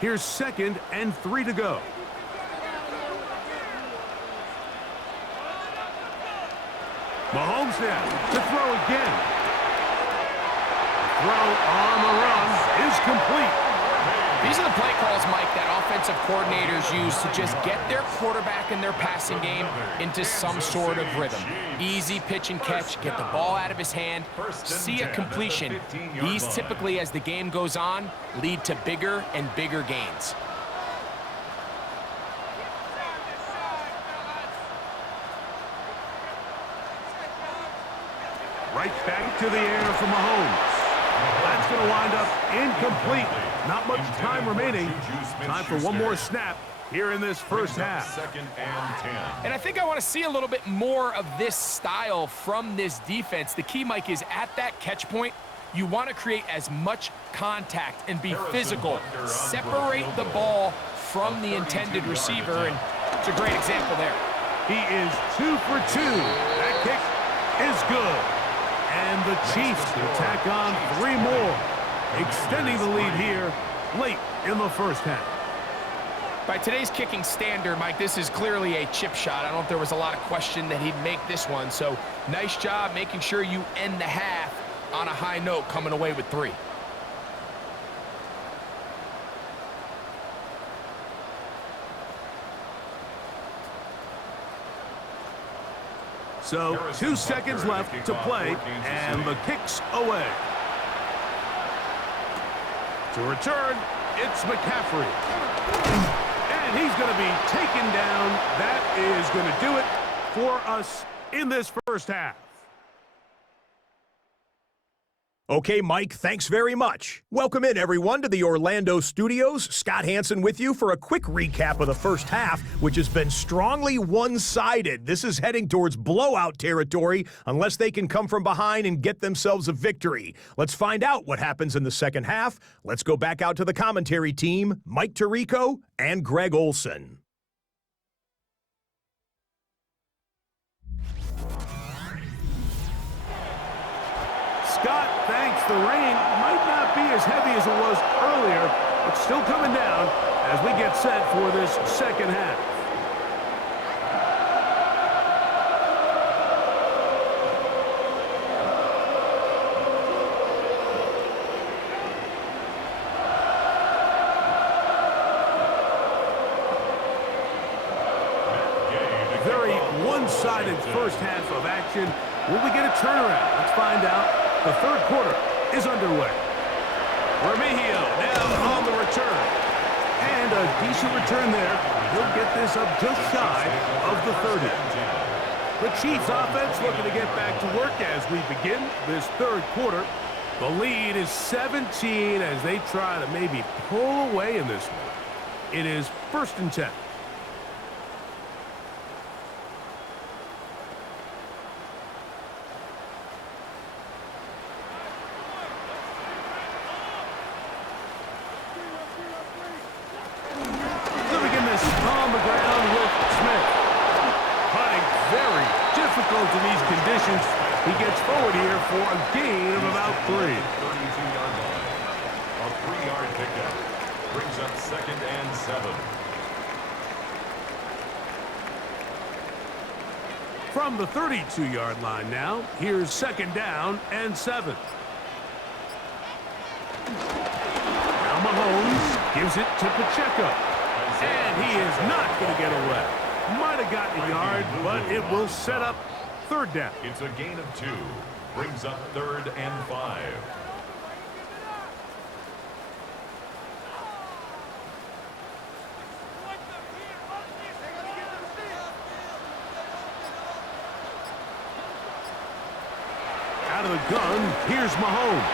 Here's 2nd and 3 to go. Mahomes now to throw again. The throw on the run is complete. These are the play calls, Mike, that offensive coordinators use to just get their quarterback and their passing game into some sort of rhythm. Easy pitch and catch, get the ball out of his hand, see a completion. These typically, as the game goes on, lead to bigger and bigger gains. Right back to the air for Mahomes. That's going to wind up incomplete. Not much time remaining. Time for one more snap here in this first half. 2nd and 10. And I think I want to see a little bit more of this style from this defense. The key, Mike, is at that catch point, you want to create as much contact and be physical. Separate the ball from the intended receiver, and it's a great example there. He is 2 for 2. That kick is good. And the Chiefs will tack on 3 more, extending the lead here late in the first half. By today's kicking standard, Mike, this is clearly a chip shot. I don't know if there was a lot of question that he'd make this one. So nice job making sure you end the half on a high note, coming away with 3. So 2 seconds left to play, and the kick's away. To return, it's McCaffrey. And he's going to be taken down. That is going to do it for us in this first half. Okay, Mike, thanks very much. Welcome in, everyone, to the Orlando studios. Scott Hansen with you for a quick recap of the first half, which has been strongly one-sided. This is heading towards blowout territory unless they can come from behind and get themselves a victory. Let's find out what happens in the second half. Let's go back out to the commentary team, Mike Tirico and Greg Olson. Scott, thanks. The rain might not be as heavy as it was earlier, but still coming down as we get set for this second half. Very one-sided first half of action. Will we get a turnaround? Let's find out. The third quarter is underway. Remigio now on the return. And a decent return there. He'll get this up just shy of the 30. The Chiefs offense looking to get back to work as we begin this third quarter. The lead is 17 as they try to maybe pull away in this one. It is 1st and 10. In these conditions, he gets forward here for a gain of about 3. 32-yard line. A 3-yard pickup brings up 2nd and 7. From the 32-yard line now, here's 2nd down and 7. Now Mahomes gives it to Pacheco. And he is not going to get away. Might have gotten a yard, but it will set up 3rd down. It's a gain of 2. Brings up 3rd and 5. out of the gun. Here's Mahomes.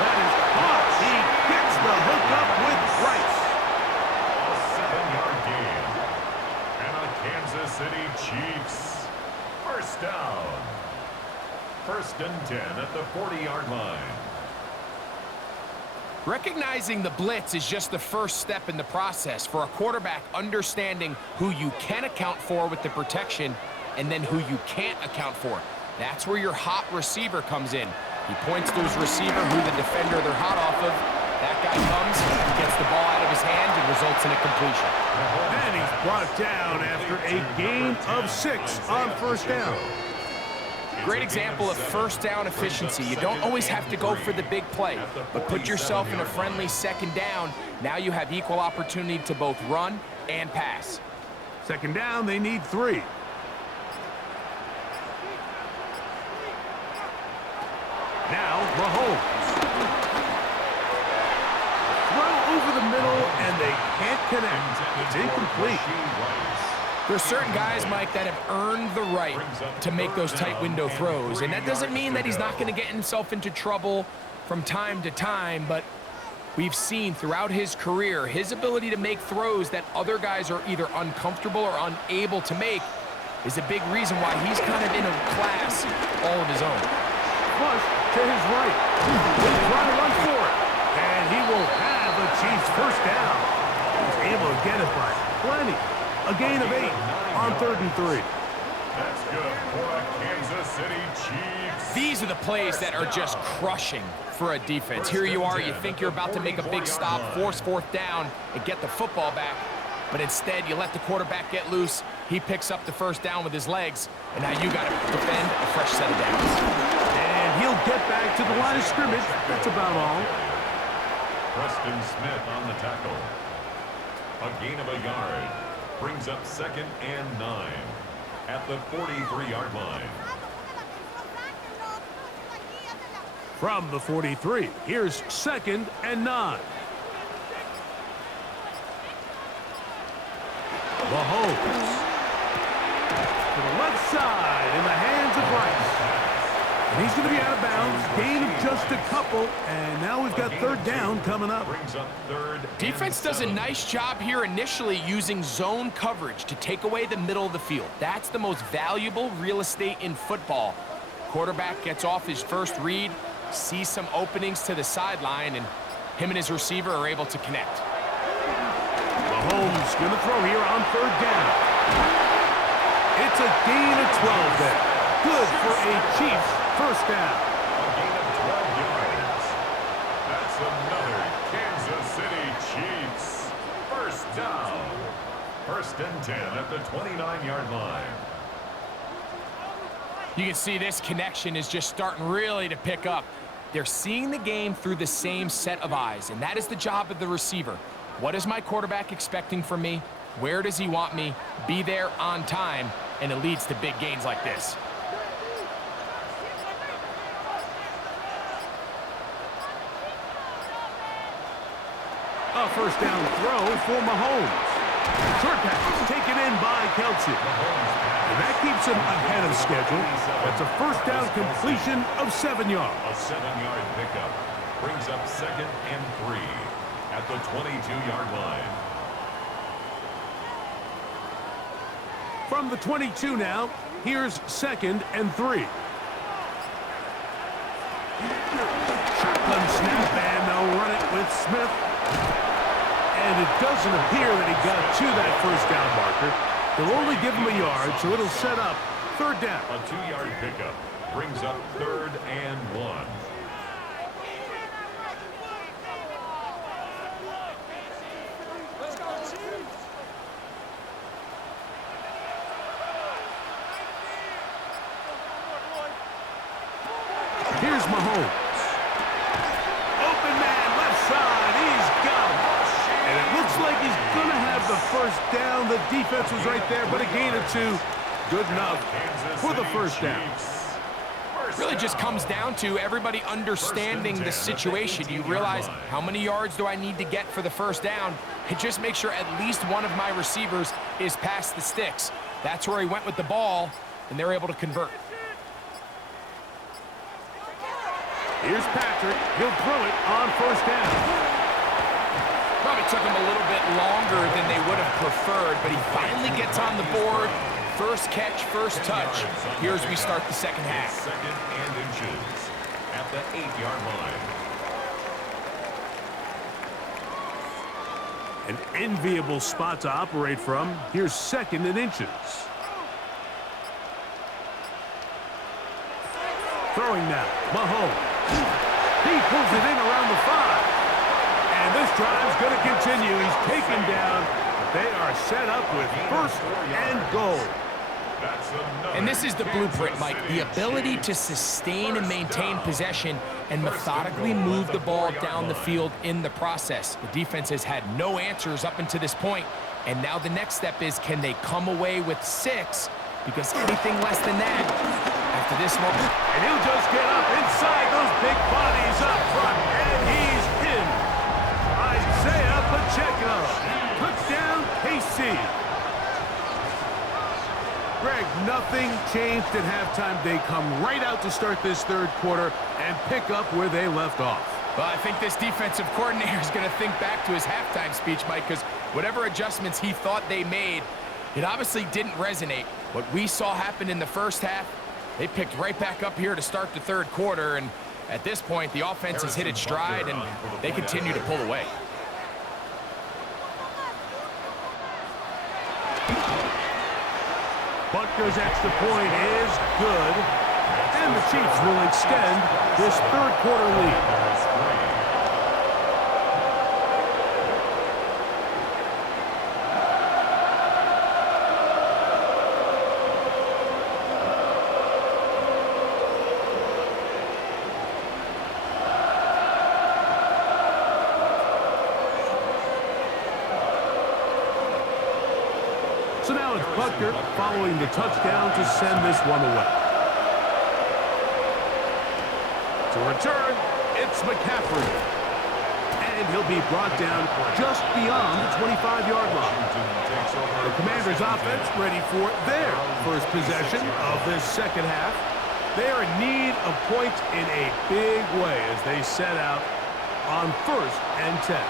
That is caught. He gets the hookup with Rice. A 7-yard gain. And a Kansas City Chiefs first down. 1st and 10 at the 40-yard line. Recognizing the blitz is just the first step in the process for a quarterback understanding who you can account for with the protection and then who you can't account for. That's where your hot receiver comes in. He points to his receiver, who the defender they're hot off of. That guy comes, gets the ball out of his hand, and results in a completion. And he's brought down after a gain of 6 on 1st down. Great example of first down efficiency. You don't always have to go for the big play, but put yourself in a friendly 2nd down. Now you have equal opportunity to both run and pass. 2nd down, they need 3. Now, Mahomes. Throw over the middle, and they can't connect. It's incomplete. There's certain guys, Mike, that have earned the right to make those tight window throws, and that doesn't mean that he's not going to get himself into trouble from time to time, but we've seen throughout his career his ability to make throws that other guys are either uncomfortable or unable to make is a big reason why he's kind of in a class all of his own. Flush to his right. He's trying to run for it, and he will have the Chiefs first down. He's able to get it by plenty. A gain of 8 on 3rd and 3. That's good for a Kansas City Chiefs. These are the plays that are just crushing for a defense. Here you are, you think you're about to make a big stop, force 4th down, and get the football back. But instead, you let the quarterback get loose. He picks up the 1st down with his legs, and now you got to defend a fresh set of downs. And he'll get back to the line of scrimmage. That's about all. Preston Smith on the tackle. A gain of a yard. Brings up 2nd and 9 at the 43-yard line. From the 43, here's 2nd and 9. Mahomes to the left side in the hands of Rice. And he's going to be out of bounds. Gain of just a couple, and now we've got 3rd down coming up. Brings up 3rd. Defense does a nice job here initially using zone coverage to take away the middle of the field. That's the most valuable real estate in football. Quarterback gets off his first read, sees some openings to the sideline, and him and his receiver are able to connect. Mahomes going to throw here on 3rd down. It's a gain of 12 there. Good for a Chiefs first down. A gain of 12 yards. That's another Kansas City Chiefs first down. 1st and 10 at the 29-yard line. You can see this connection is just starting really to pick up. They're seeing the game through the same set of eyes, and that is the job of the receiver. What is my quarterback expecting from me? Where does he want me? Be there on time, and it leads to big gains like this. A first down throw for Mahomes. Short pass taken in by Kelsey. And that keeps him ahead of schedule. That's a first down completion of 7 yards. A 7-yard pickup brings up 2nd and 3 at the 22-yard line. From the 22 now, here's 2nd and 3. Shotgun snap, and they'll run it with Smith. And it doesn't appear that he got to that first down marker. They'll only give him a yard, so it'll set up 3rd down. A 2-yard pickup brings up 3rd and 1. Here's Mahomes. Open man, left side. He's got him. And it looks like he's going to have the first down. The defense was right there, but a gain of 2. Good enough for the first down. Really just comes down to everybody understanding the situation. You realize how many yards do I need to get for the first down, and just make sure at least one of my receivers is past the sticks. That's where he went with the ball, and they're able to convert. Here's Patrick. He'll throw it on first down. Probably took him a little bit longer than they would have preferred, but he finally gets on the board. First catch, first touch. Here's we start the second half. Second and inches at the 8-yard line. An enviable spot to operate from. Here's second and inches. Throwing now. Mahomes. He pulls it in around the 5. And this drive's going to continue. He's taken down. They are set up with first and goal. And this is the blueprint, Mike. The ability to sustain and maintain possession and methodically move the ball down the field in the process. The defense has had no answers up until this point. And now the next step is, can they come away with 6? Because anything less than that, after this moment. And he'll just get up inside those big bodies up front. And he's in. Isaiah Pacheco. Touchdown, KC. Greg, nothing changed at halftime. They come right out to start this third quarter and pick up where they left off. Well, I think this defensive coordinator is going to think back to his halftime speech, Mike, because whatever adjustments he thought they made, it obviously didn't resonate. What we saw happen in the first half, they picked right back up here to start the third quarter, and at this point, the offense has hit its stride, and they continue to pull away. Butker's extra point is good, and the Chiefs will extend this third quarter lead. So now it's Butker following the touchdown to send this one away. To return, it's McCaffrey. And he'll be brought down just beyond the 25-yard line. The Commanders' offense ready for their first possession of this second half. They are in need of points in a big way as they set out on 1st and 10.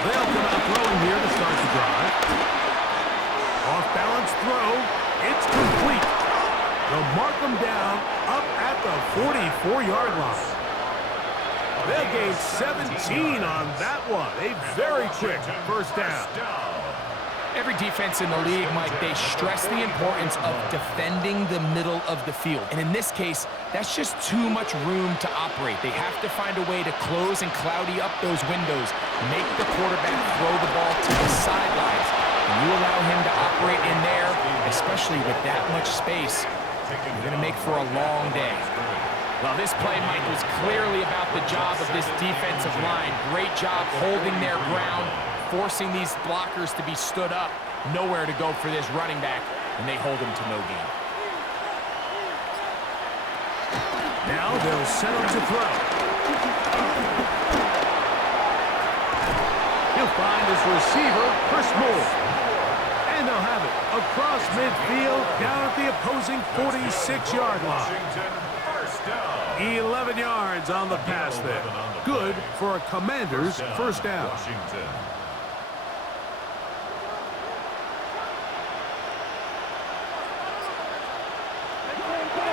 They'll come out throwing here to start the drive. Off-balance throw. It's complete. They'll mark them down up at the 44-yard line. They'll gain 17 on that one. A very quick first down. Every defense in the league, Mike, they stress the importance of defending the middle of the field. And in this case, that's just too much room to operate. They have to find a way to close and cloudy up those windows, make the quarterback throw the ball to the sidelines. And you allow him to operate in there, especially with that much space, you're going to make for a long day. Well, this play, Mike, was clearly about the job of this defensive line. Great job holding their ground, forcing these blockers to be stood up. Nowhere to go for this running back, and they hold him to no gain. Now they'll set him to throw. He'll find his receiver, Chris Moore. And they'll have it across midfield, down at the opposing 46-yard line. 11 yards on the pass there. Good for a Commanders first down.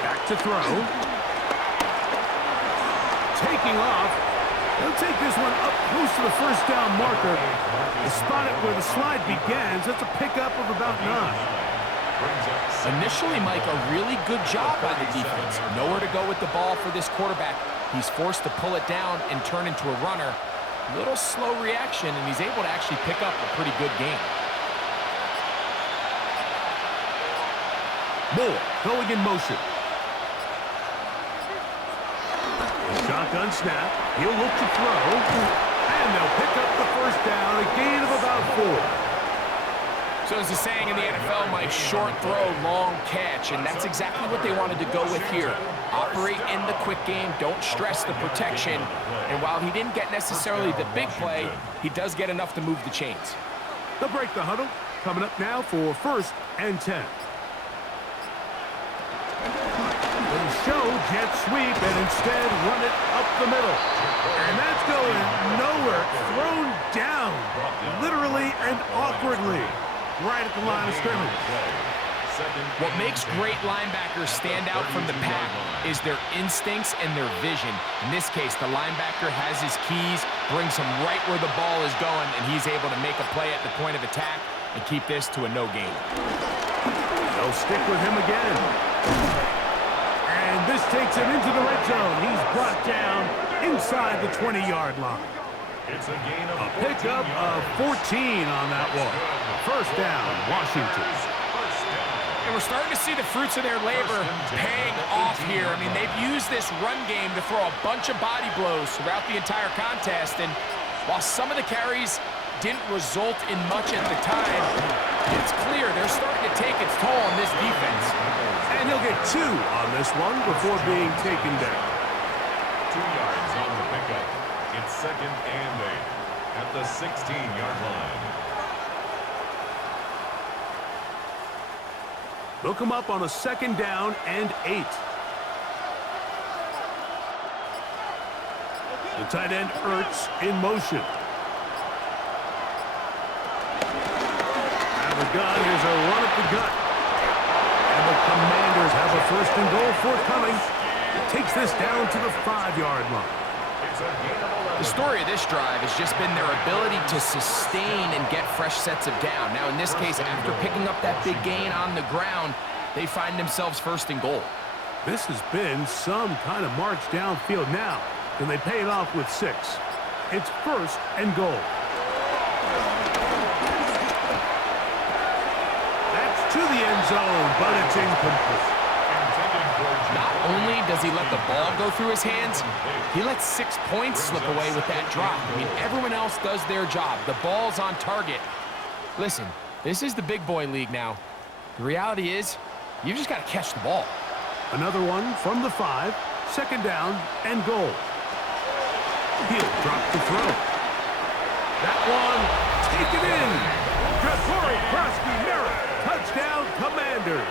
Back to throw. Taking off. He'll take this one up close to the first down marker. They spot it where the slide begins. That's a pickup of about 9. Initially, Mike, a really good job by the defense. Nowhere to go with the ball for this quarterback. He's forced to pull it down and turn into a runner. Little slow reaction, and he's able to actually pick up a pretty good game. Moore going in motion. Shotgun snap. He'll look to throw. And they'll pick up the first down, a gain of about 4. So there's a saying in the NFL, Mike, short throw, long catch, and that's exactly what they wanted to go with here. Operate in the quick game, don't stress the protection, and while he didn't get necessarily the big play, he does get enough to move the chains. They'll break the huddle. Coming up now for 1st and 10. They show jet sweep and instead run it up the middle. And that's going nowhere. Thrown down, literally and awkwardly, right at the line of scrimmage. What makes great linebackers stand out from the pack is their instincts and their vision. In this case, the linebacker has his keys, brings him right where the ball is going, and he's able to make a play at the point of attack and keep this to a no gain. They'll stick with him again. And this takes him into the red zone. He's brought down inside the 20-yard line. It's a gain of A pickup of 14 on that one. 1st down, Washington. And we're starting to see the fruits of their labor paying off here. I mean, they've used this run game to throw a bunch of body blows throughout the entire contest. And while some of the carries didn't result in much at the time, it's clear they're starting to take its toll on this defense. And he'll get 2 on this one before being taken down. 2 yards on the pickup. It's 2nd and 8 at the 16-yard line. They'll come up on a 2nd down and 8. The tight end Ertz in motion. Out of the gun, here's a run at the gut. And the Commanders have a 1st and goal forthcoming. It takes this down to the 5-yard line. The story of this drive has just been their ability to sustain and get fresh sets of down. Now, in this case, after picking up that big gain on the ground, they find themselves 1st and goal. This has been some kind of march downfield now, and they pay it off with 6. It's 1st and goal. That's to the end zone, but it's incomplete. Not only does he let the ball go through his hands, he lets 6 points slip away with that drop. I mean, everyone else does their job. The ball's on target. Listen, this is the big boy league now. The reality is, you've just got to catch the ball. Another one from the 5, 2nd down and goal. He'll drop the throw. That one taken in. Gregory Krosky-Merritt, touchdown Commanders.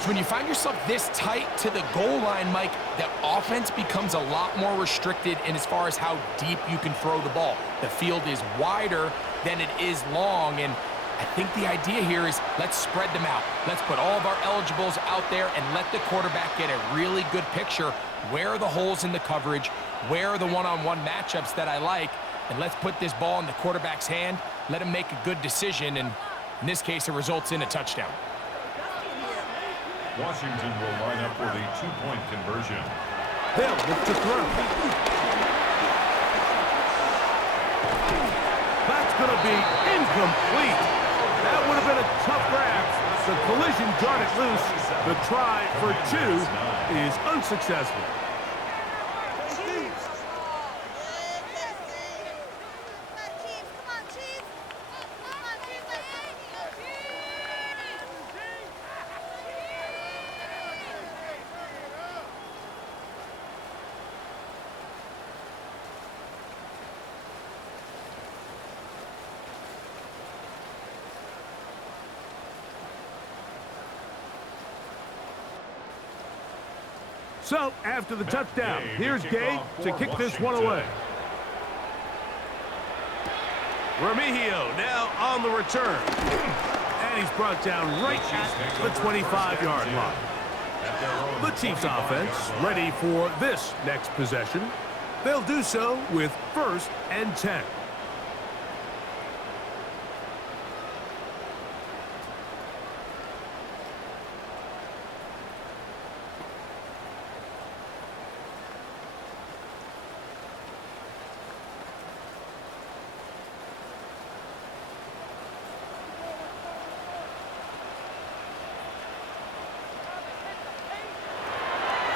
So when you find yourself this tight to the goal line, Mike, the offense becomes a lot more restricted in as far as how deep you can throw the ball. The field is wider than it is long, and I think the idea here is let's spread them out. Let's put all of our eligibles out there and let the quarterback get a really good picture. Where are the holes in the coverage? Where are the one-on-one matchups that I like? And let's put this ball in the quarterback's hand, let him make a good decision, and in this case, it results in a touchdown. Washington will line up for the 2-point conversion. They'll look to throw. That's going to be incomplete. That would have been a tough grab. The collision jarred it loose. The try for 2 is unsuccessful. So, after the touchdown, here's Gay to kick this one away. Remigio now on the return. And he's brought down right at the 25-yard line. The Chiefs offense ready for this next possession. They'll do so with 1st and 10.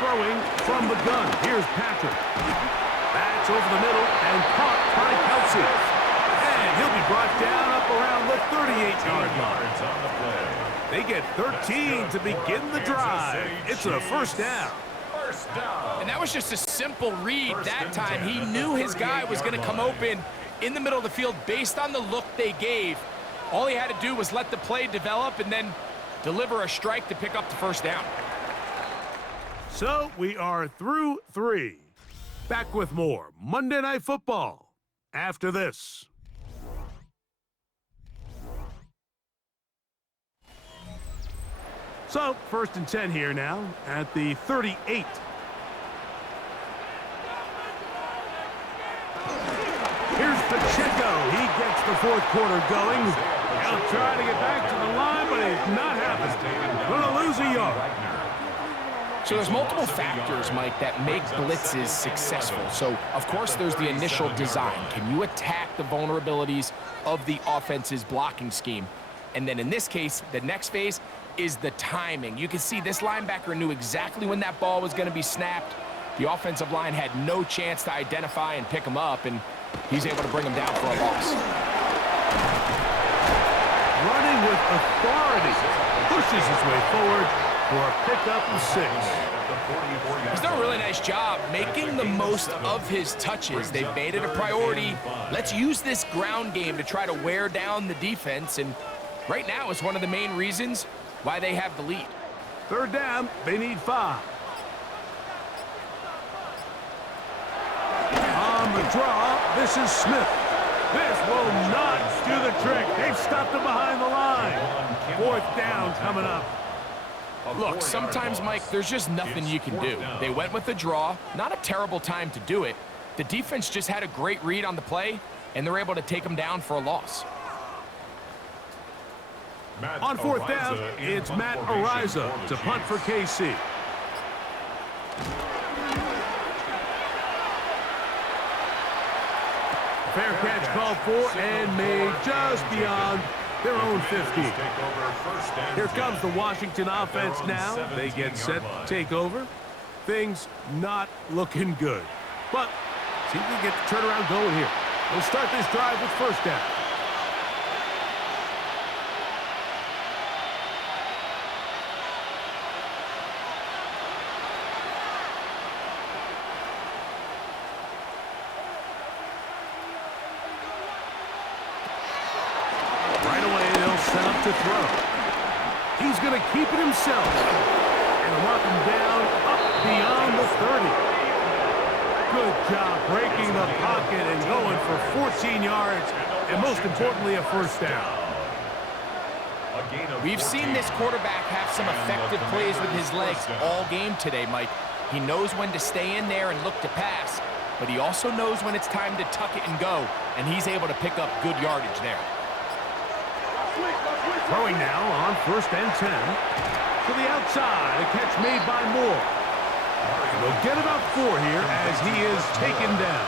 Throwing from the gun. Here's Patrick. That's over the middle and caught by Kelsey. And And he'll be brought down up around the 38-yard line. They get 13 to begin the drive. It's a first down. And that was just a simple read that time. He knew his guy was going to come open in the middle of the field based on the look they gave. All he had to do was let the play develop and then deliver a strike to pick up the first down. So we are through 3. Back with more Monday Night Football after this. So, 1st and 10 here now at the 38. Here's Pacheco. He gets the 4th quarter going. He'll try to get back to the line, but he's not happening. Going to lose a yard. So there's multiple factors, Mike, that make blitzes successful. So, of course, there's the initial design. Can you attack the vulnerabilities of the offense's blocking scheme? And then in this case, the next phase is the timing. You can see this linebacker knew exactly when that ball was going to be snapped. The offensive line had no chance to identify and pick him up, and he's able to bring him down for a loss. Running with authority, pushes his way forward for a pickup of 6. He's done a really nice job making the most of his touches. They've made it a priority. Let's use this ground game to try to wear down the defense, and right now it's one of the main reasons why they have the lead. 3rd down, they need 5. On the draw, this is Smith. This will not do the trick. They've stopped him behind the line. 4th down coming up. Look, sometimes, Mike, there's just nothing you can do. They went with the draw. Not a terrible time to do it. The defense just had a great read on the play, and they're able to take them down for a loss. On 4th down, it's Matt Ariza to punt for KC. Fair catch called for and made just beyond their own 50. Here comes the Washington offense now. They get set to take over. Things not looking good. But see if we can get the turnaround going here. We'll start this drive with 1st down. To throw. He's going to keep it himself and mark him down up beyond the 30. Good job breaking the pocket and going for 14 yards and most importantly a 1st down. We've seen this quarterback have some effective plays with his legs all game today, Mike. He knows when to stay in there and look to pass, but he also knows when it's time to tuck it and go, and he's able to pick up good yardage there. Throwing now on 1st and 10. To the outside, a catch made by Moore. And they'll get about 4 here as he is taken down.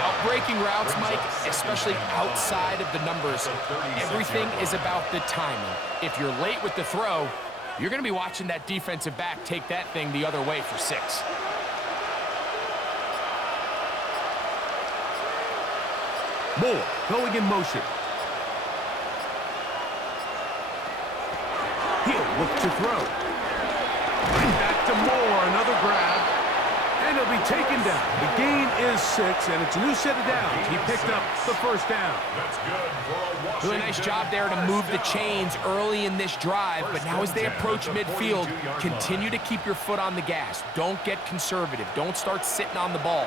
Outbreaking routes, Mike, especially outside of the numbers, everything is about the timing. If you're late with the throw, you're going to be watching that defensive back take that thing the other way for 6. Moore going in motion. He'll look to throw. Right back to Moore, another grab. And he'll be taken down. The gain is 6, and it's a new set of downs. He picked up the 1st down. Really nice job there to move the chains early in this drive, but now as they approach midfield, continue to keep your foot on the gas. Don't get conservative. Don't start sitting on the ball.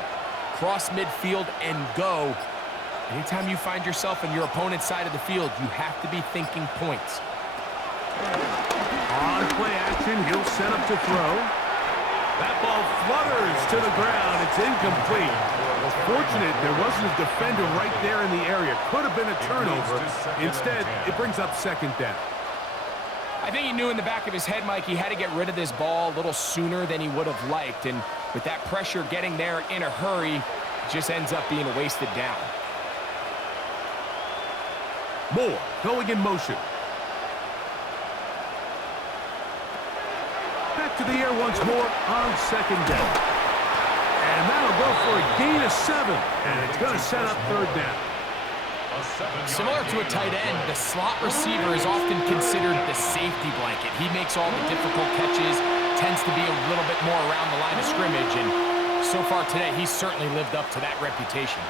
Cross midfield and go. Anytime you find yourself on your opponent's side of the field, you have to be thinking points. On play action, he'll set up to throw. That ball flutters to the ground. It's incomplete. Well, fortunate there wasn't a defender right there in the area. Could have been a turnover. Instead, it brings up 2nd down. I think he knew in the back of his head, Mike, he had to get rid of this ball a little sooner than he would have liked. And with that pressure getting there in a hurry, it just ends up being a wasted down. Moore going in motion. Back to the air once more on 2nd down. And that'll go for a gain of 7. And it's going to set up 3rd down. Similar to a tight end, the slot receiver is often considered the safety blanket. He makes all the difficult catches, tends to be a little bit more around the line of scrimmage, and so far today, he's certainly lived up to that reputation.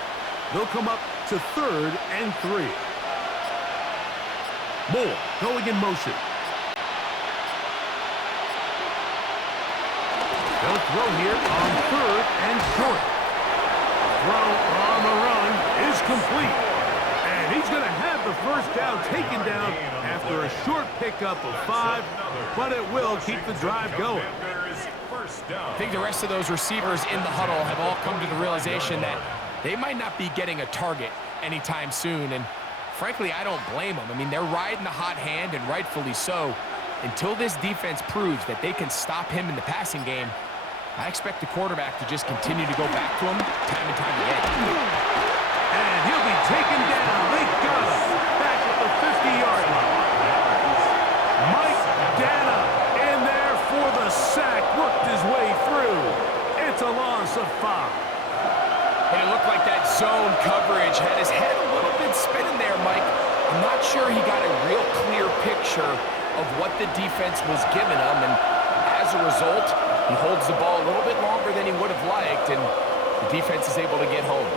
They'll come up to 3rd and 3. Moore going in motion. They'll throw here on 3rd and short. Throw on the run is complete. And he's going to have the first down taken down after a short pickup of 5, but it will keep the drive going. I think the rest of those receivers in the huddle have all come to the realization that they might not be getting a target anytime soon, and frankly, I don't blame them. I mean, they're riding the hot hand, and rightfully so. Until this defense proves that they can stop him in the passing game, I expect the quarterback to just continue to go back to him time and time again. And he'll be taken down. They got him back at the 50-yard line. Mike Dana in there for the sack, worked his way through. It's a loss of 5. And it looked like that zone coverage had his head a little bit spinning there, Mike. I'm not sure he got a real clear picture of what the defense was giving him, and as a result, he holds the ball a little bit longer than he would have liked, and the defense is able to get home.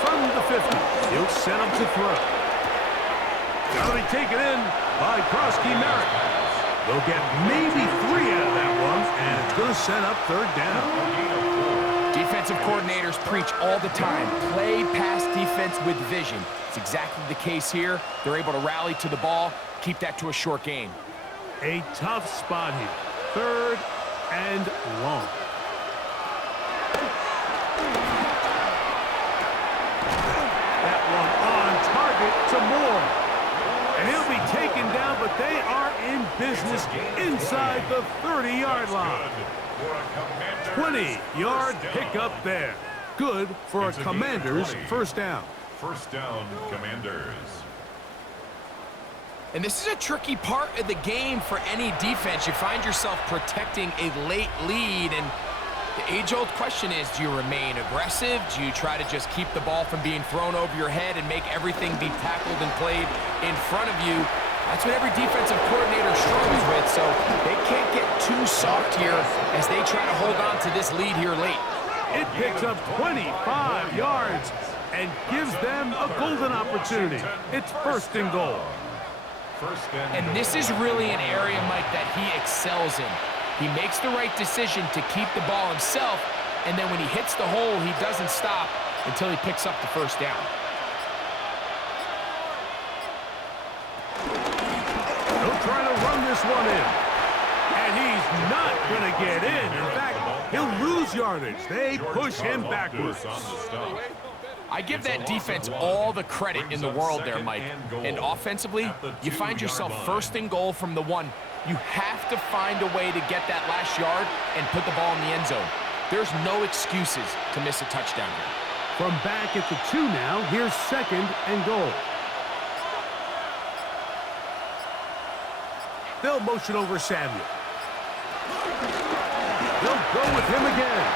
From the 50, he'll send him to throw. Gotta be taken in by Krosky Merritt. They'll get maybe 3 out of that one, and it's going to set up 3rd down. Defensive coordinators preach all the time, play pass defense with vision. It's exactly the case here. They're able to rally to the ball, keep that to a short gain. A tough spot here. 3rd and long. That one on target to Moore. And he'll be taken down, but they are in business inside the 30-yard line. 20-yard pickup there. Good for a Commander's first down. First down, Commanders. And this is a tricky part of the game for any defense. You find yourself protecting a late lead, and the age-old question is, do you remain aggressive? Do you try to just keep the ball from being thrown over your head and make everything be tackled and played in front of you? That's what every defensive coordinator struggles with, so they can't get too soft here as they try to hold on to this lead here late. It picks up 25 yards and gives them a golden opportunity. It's 1st and goal. And this is really an area, Mike, that he excels in. He makes the right decision to keep the ball himself, and then when he hits the hole, he doesn't stop until he picks up the first down. He'll try to run this one in. And he's not going to get in. In fact, he'll lose yardage. They push him backwards. I give that defense all the credit in the world there, Mike. And offensively, you find yourself 1st and goal from the 1. You have to find a way to get that last yard and put the ball in the end zone. There's no excuses to miss a touchdown here. From back at the 2 now, here's 2nd and goal. They'll motion over Samuel. They'll go with him again.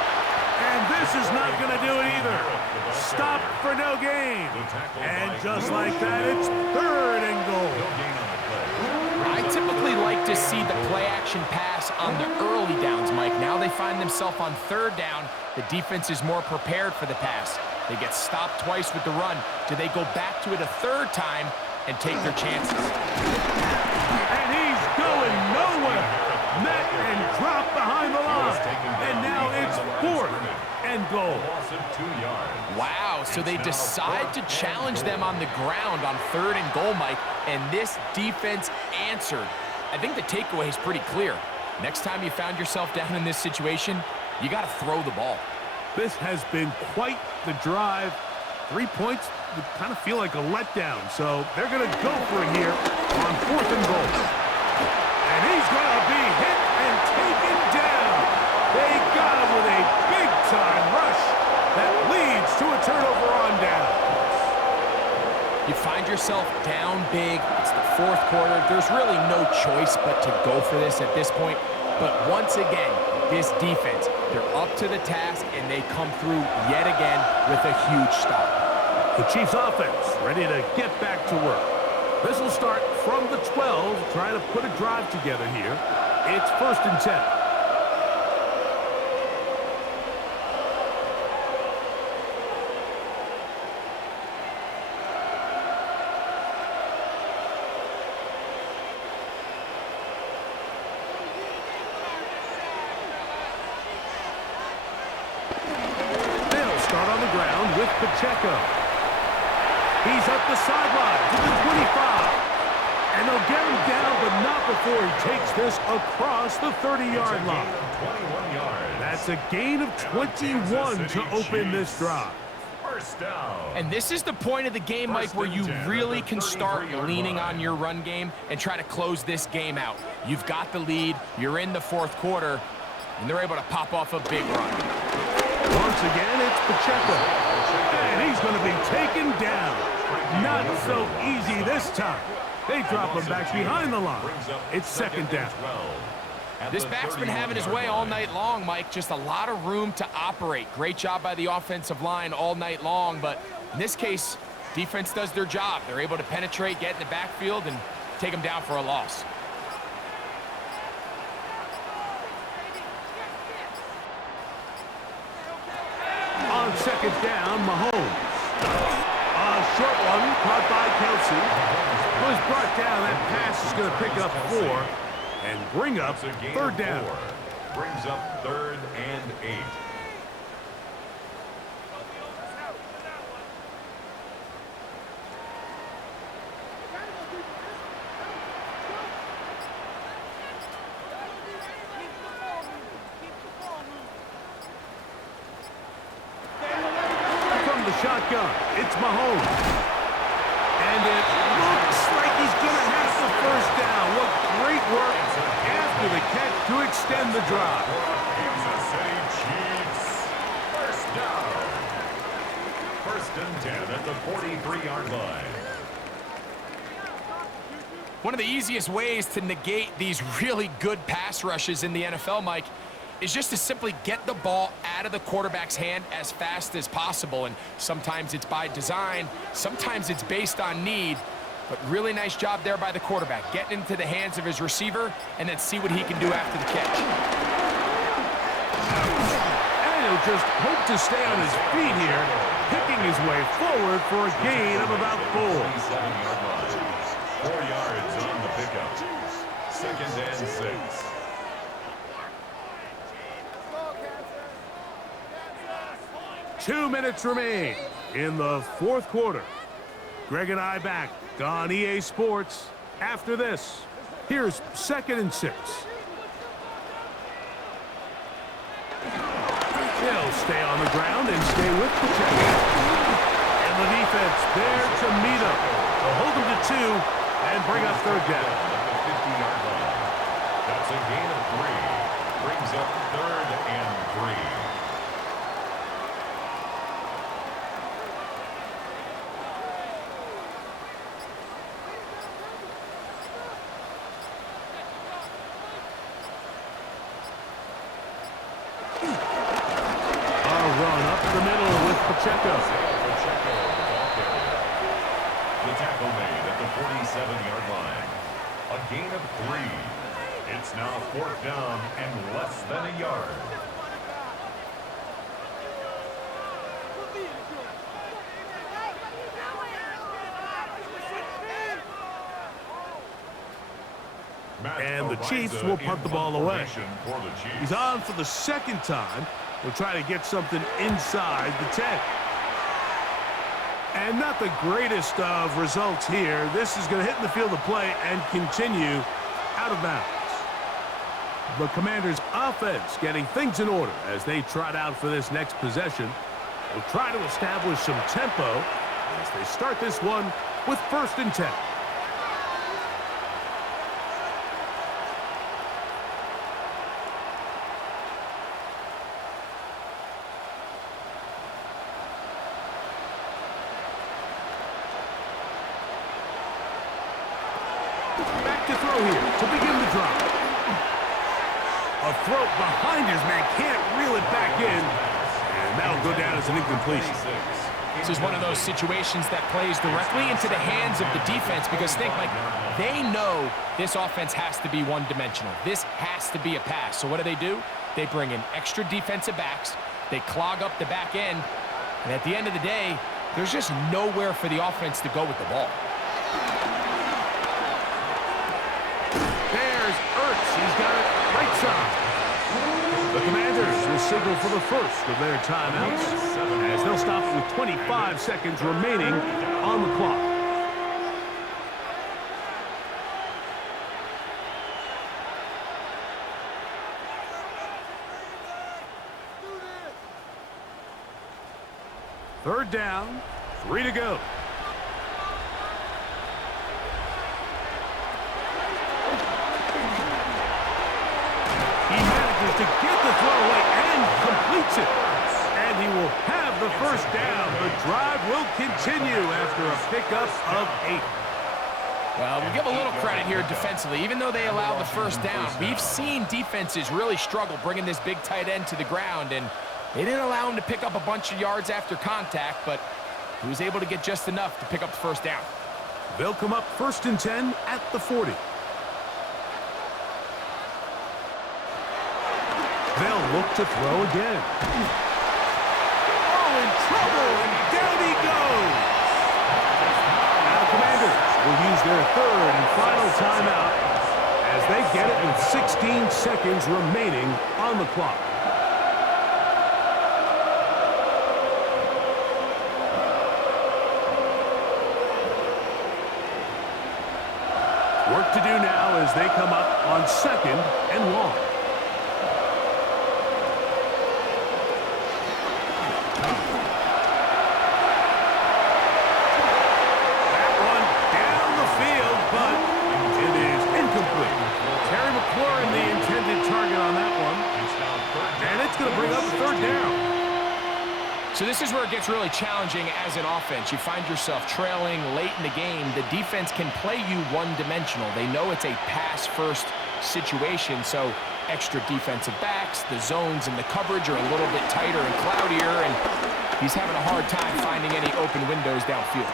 And this is not going to do it either. Stop for no gain. And just like that, it's 3rd and goal. I typically like to see the play-action pass on the early downs, Mike. Now they find themselves on 3rd down. The defense is more prepared for the pass. They get stopped twice with the run. Do they go back to it a 3rd time and take their chances? And he's going nowhere. Met and dropped behind the line. And now it's 4th and goal. Wow, so they decide to challenge them on the ground on 3rd and goal, Mike, and this defense answered. I think the takeaway is pretty clear. Next time you found yourself down in this situation, you got to throw the ball. This has been quite the drive. 3 points would kind of feel like a letdown, so they're going to go for it here on 4th and goal. And he's going to be hit and taken down. They got him with a big-time rush that leads to a turnover on down. You find yourself down big. It's the 4th quarter. There's really no choice but to go for this at this point. But once again, this defense, they're up to the task, and they come through yet again with a huge stop. The Chiefs offense ready to get back to work. This will start from the 12, trying to put a drive together here. It's 1st and 10. They'll start on the ground with Pacheco. He's up the sideline to the 25. And they'll get him down, but not before he takes this across the 30-yard line. 21 yards. That's a gain of 21 to open this drive. First down. And this is the point of the game, Mike, where you really can start leaning on your run game and try to close this game out. You've got the lead, you're in the 4th quarter, and they're able to pop off a big run. Once again, it's Pacheco. And he's going to be taken down. Not so easy this time. They drop him back behind the line. It's 2nd down. This back's been having his way all night long, Mike. Just a lot of room to operate. Great job by the offensive line all night long, but in this case, defense does their job. They're able to penetrate, get in the backfield, and take them down for a loss. On 2nd down, Mahomes. A short one caught by Kelsey. Was brought down. That pass is going to pick up 4 and bring up 3rd down. Brings up 3rd and 8. From the shotgun, it's Mahomes. And it looks like he's going to have the 1st down. What great work after the catch to extend the drive. Kansas City Chiefs. First down. 1st and 10 at the 43-yard line. One of the easiest ways to negate these really good pass rushes in the NFL, Mike, is just to simply get the ball out of the quarterback's hand as fast as possible. And sometimes it's by design, sometimes it's based on need, but really nice job there by the quarterback, getting into the hands of his receiver and then see what he can do after the catch. And he'll just hope to stay on his feet here, picking his way forward for a gain of about 4. 47-yard line. 4 yards on the pickup. 2nd and 6. Two minutes remain in the 4th quarter. Greg and I back on EA Sports after this. Here's 2nd and 6. They'll stay on the ground and stay with Pacheco. And the defense there to meet him. They'll hold him to 2 and bring up 3rd down. At the 50-yard line. That's a gain of 3. Brings up 3rd and 3. Pacheco. The tackle made at the 47-yard line. A gain of 3. It's now 4th down and less than a yard. And the Chiefs will punt the ball away. He's on for the 2nd time. We'll try to get something inside the 10. And not the greatest of results here. This is going to hit in the field of play and continue out of bounds. The Commanders' offense getting things in order as they trot out for this next possession. They'll try to establish some tempo as they start this one with 1st and 10. Back to throw here to begin the drive. A throw behind his man, can't reel it back in. And that'll go down as an incompletion. This is one of those situations that plays directly into the hands of the defense because think, like, they know this offense has to be one-dimensional. This has to be a pass. So what do? They bring in extra defensive backs. They clog up the back end. And at the end of the day, there's just nowhere for the offense to go with the ball. There's Ertz. He's got it right side. The Commanders will signal for the first of their timeouts as they'll stop it with 25 seconds remaining on the clock. Third down, 3 to go. He manages to get the throw away and completes it. And he will have the first down. The drive will continue after a pickup of 8. Well, we'll give a little credit here defensively. Even though they allowed the first down, we've seen defenses really struggle bringing this big tight end to the ground, and they didn't allow him to pick up a bunch of yards after contact, but he was able to get just enough to pick up the first down. They'll come up 1st and 10 at the 40. They'll look to throw again. Oh, in trouble, and down he goes. Now the Commanders will use their third and final timeout as they get it with 16 seconds remaining on the clock. Work to do now as they come up on 2nd and long. So this is where it gets really challenging as an offense. You find yourself trailing late in the game. The defense can play you one-dimensional. They know it's a pass-first situation, so extra defensive backs, the zones and the coverage are a little bit tighter and cloudier, and he's having a hard time finding any open windows downfield.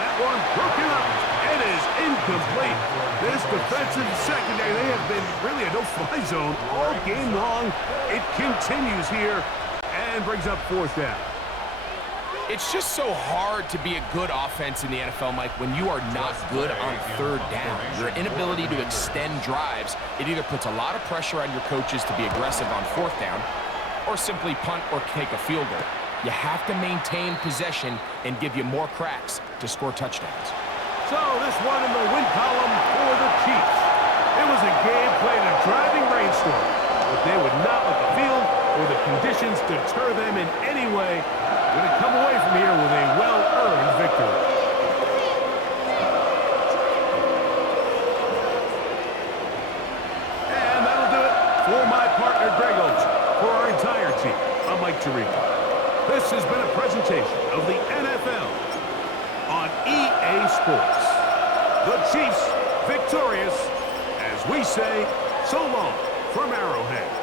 That one broken up. It is incomplete. This defensive secondary, they have been really a no-fly zone all game long. It continues here and brings up 4th down. It's just so hard to be a good offense in the NFL, Mike, when you are not good on 3rd down. Your inability to extend drives, it either puts a lot of pressure on your coaches to be aggressive on 4th down or simply punt or take a field goal. You have to maintain possession and give you more cracks to score touchdowns. So this one in the win column for the Chiefs. It was a game played in a driving rainstorm, but they would not let the field or the conditions deter them in any way. Going to come away from here with a well-earned victory. And that'll do it for my partner, Greg Olson. For our entire team, I'm Mike Tirico. This has been a presentation of the NFL on EA Sports. The Chiefs victorious, as we say, so long from Arrowhead.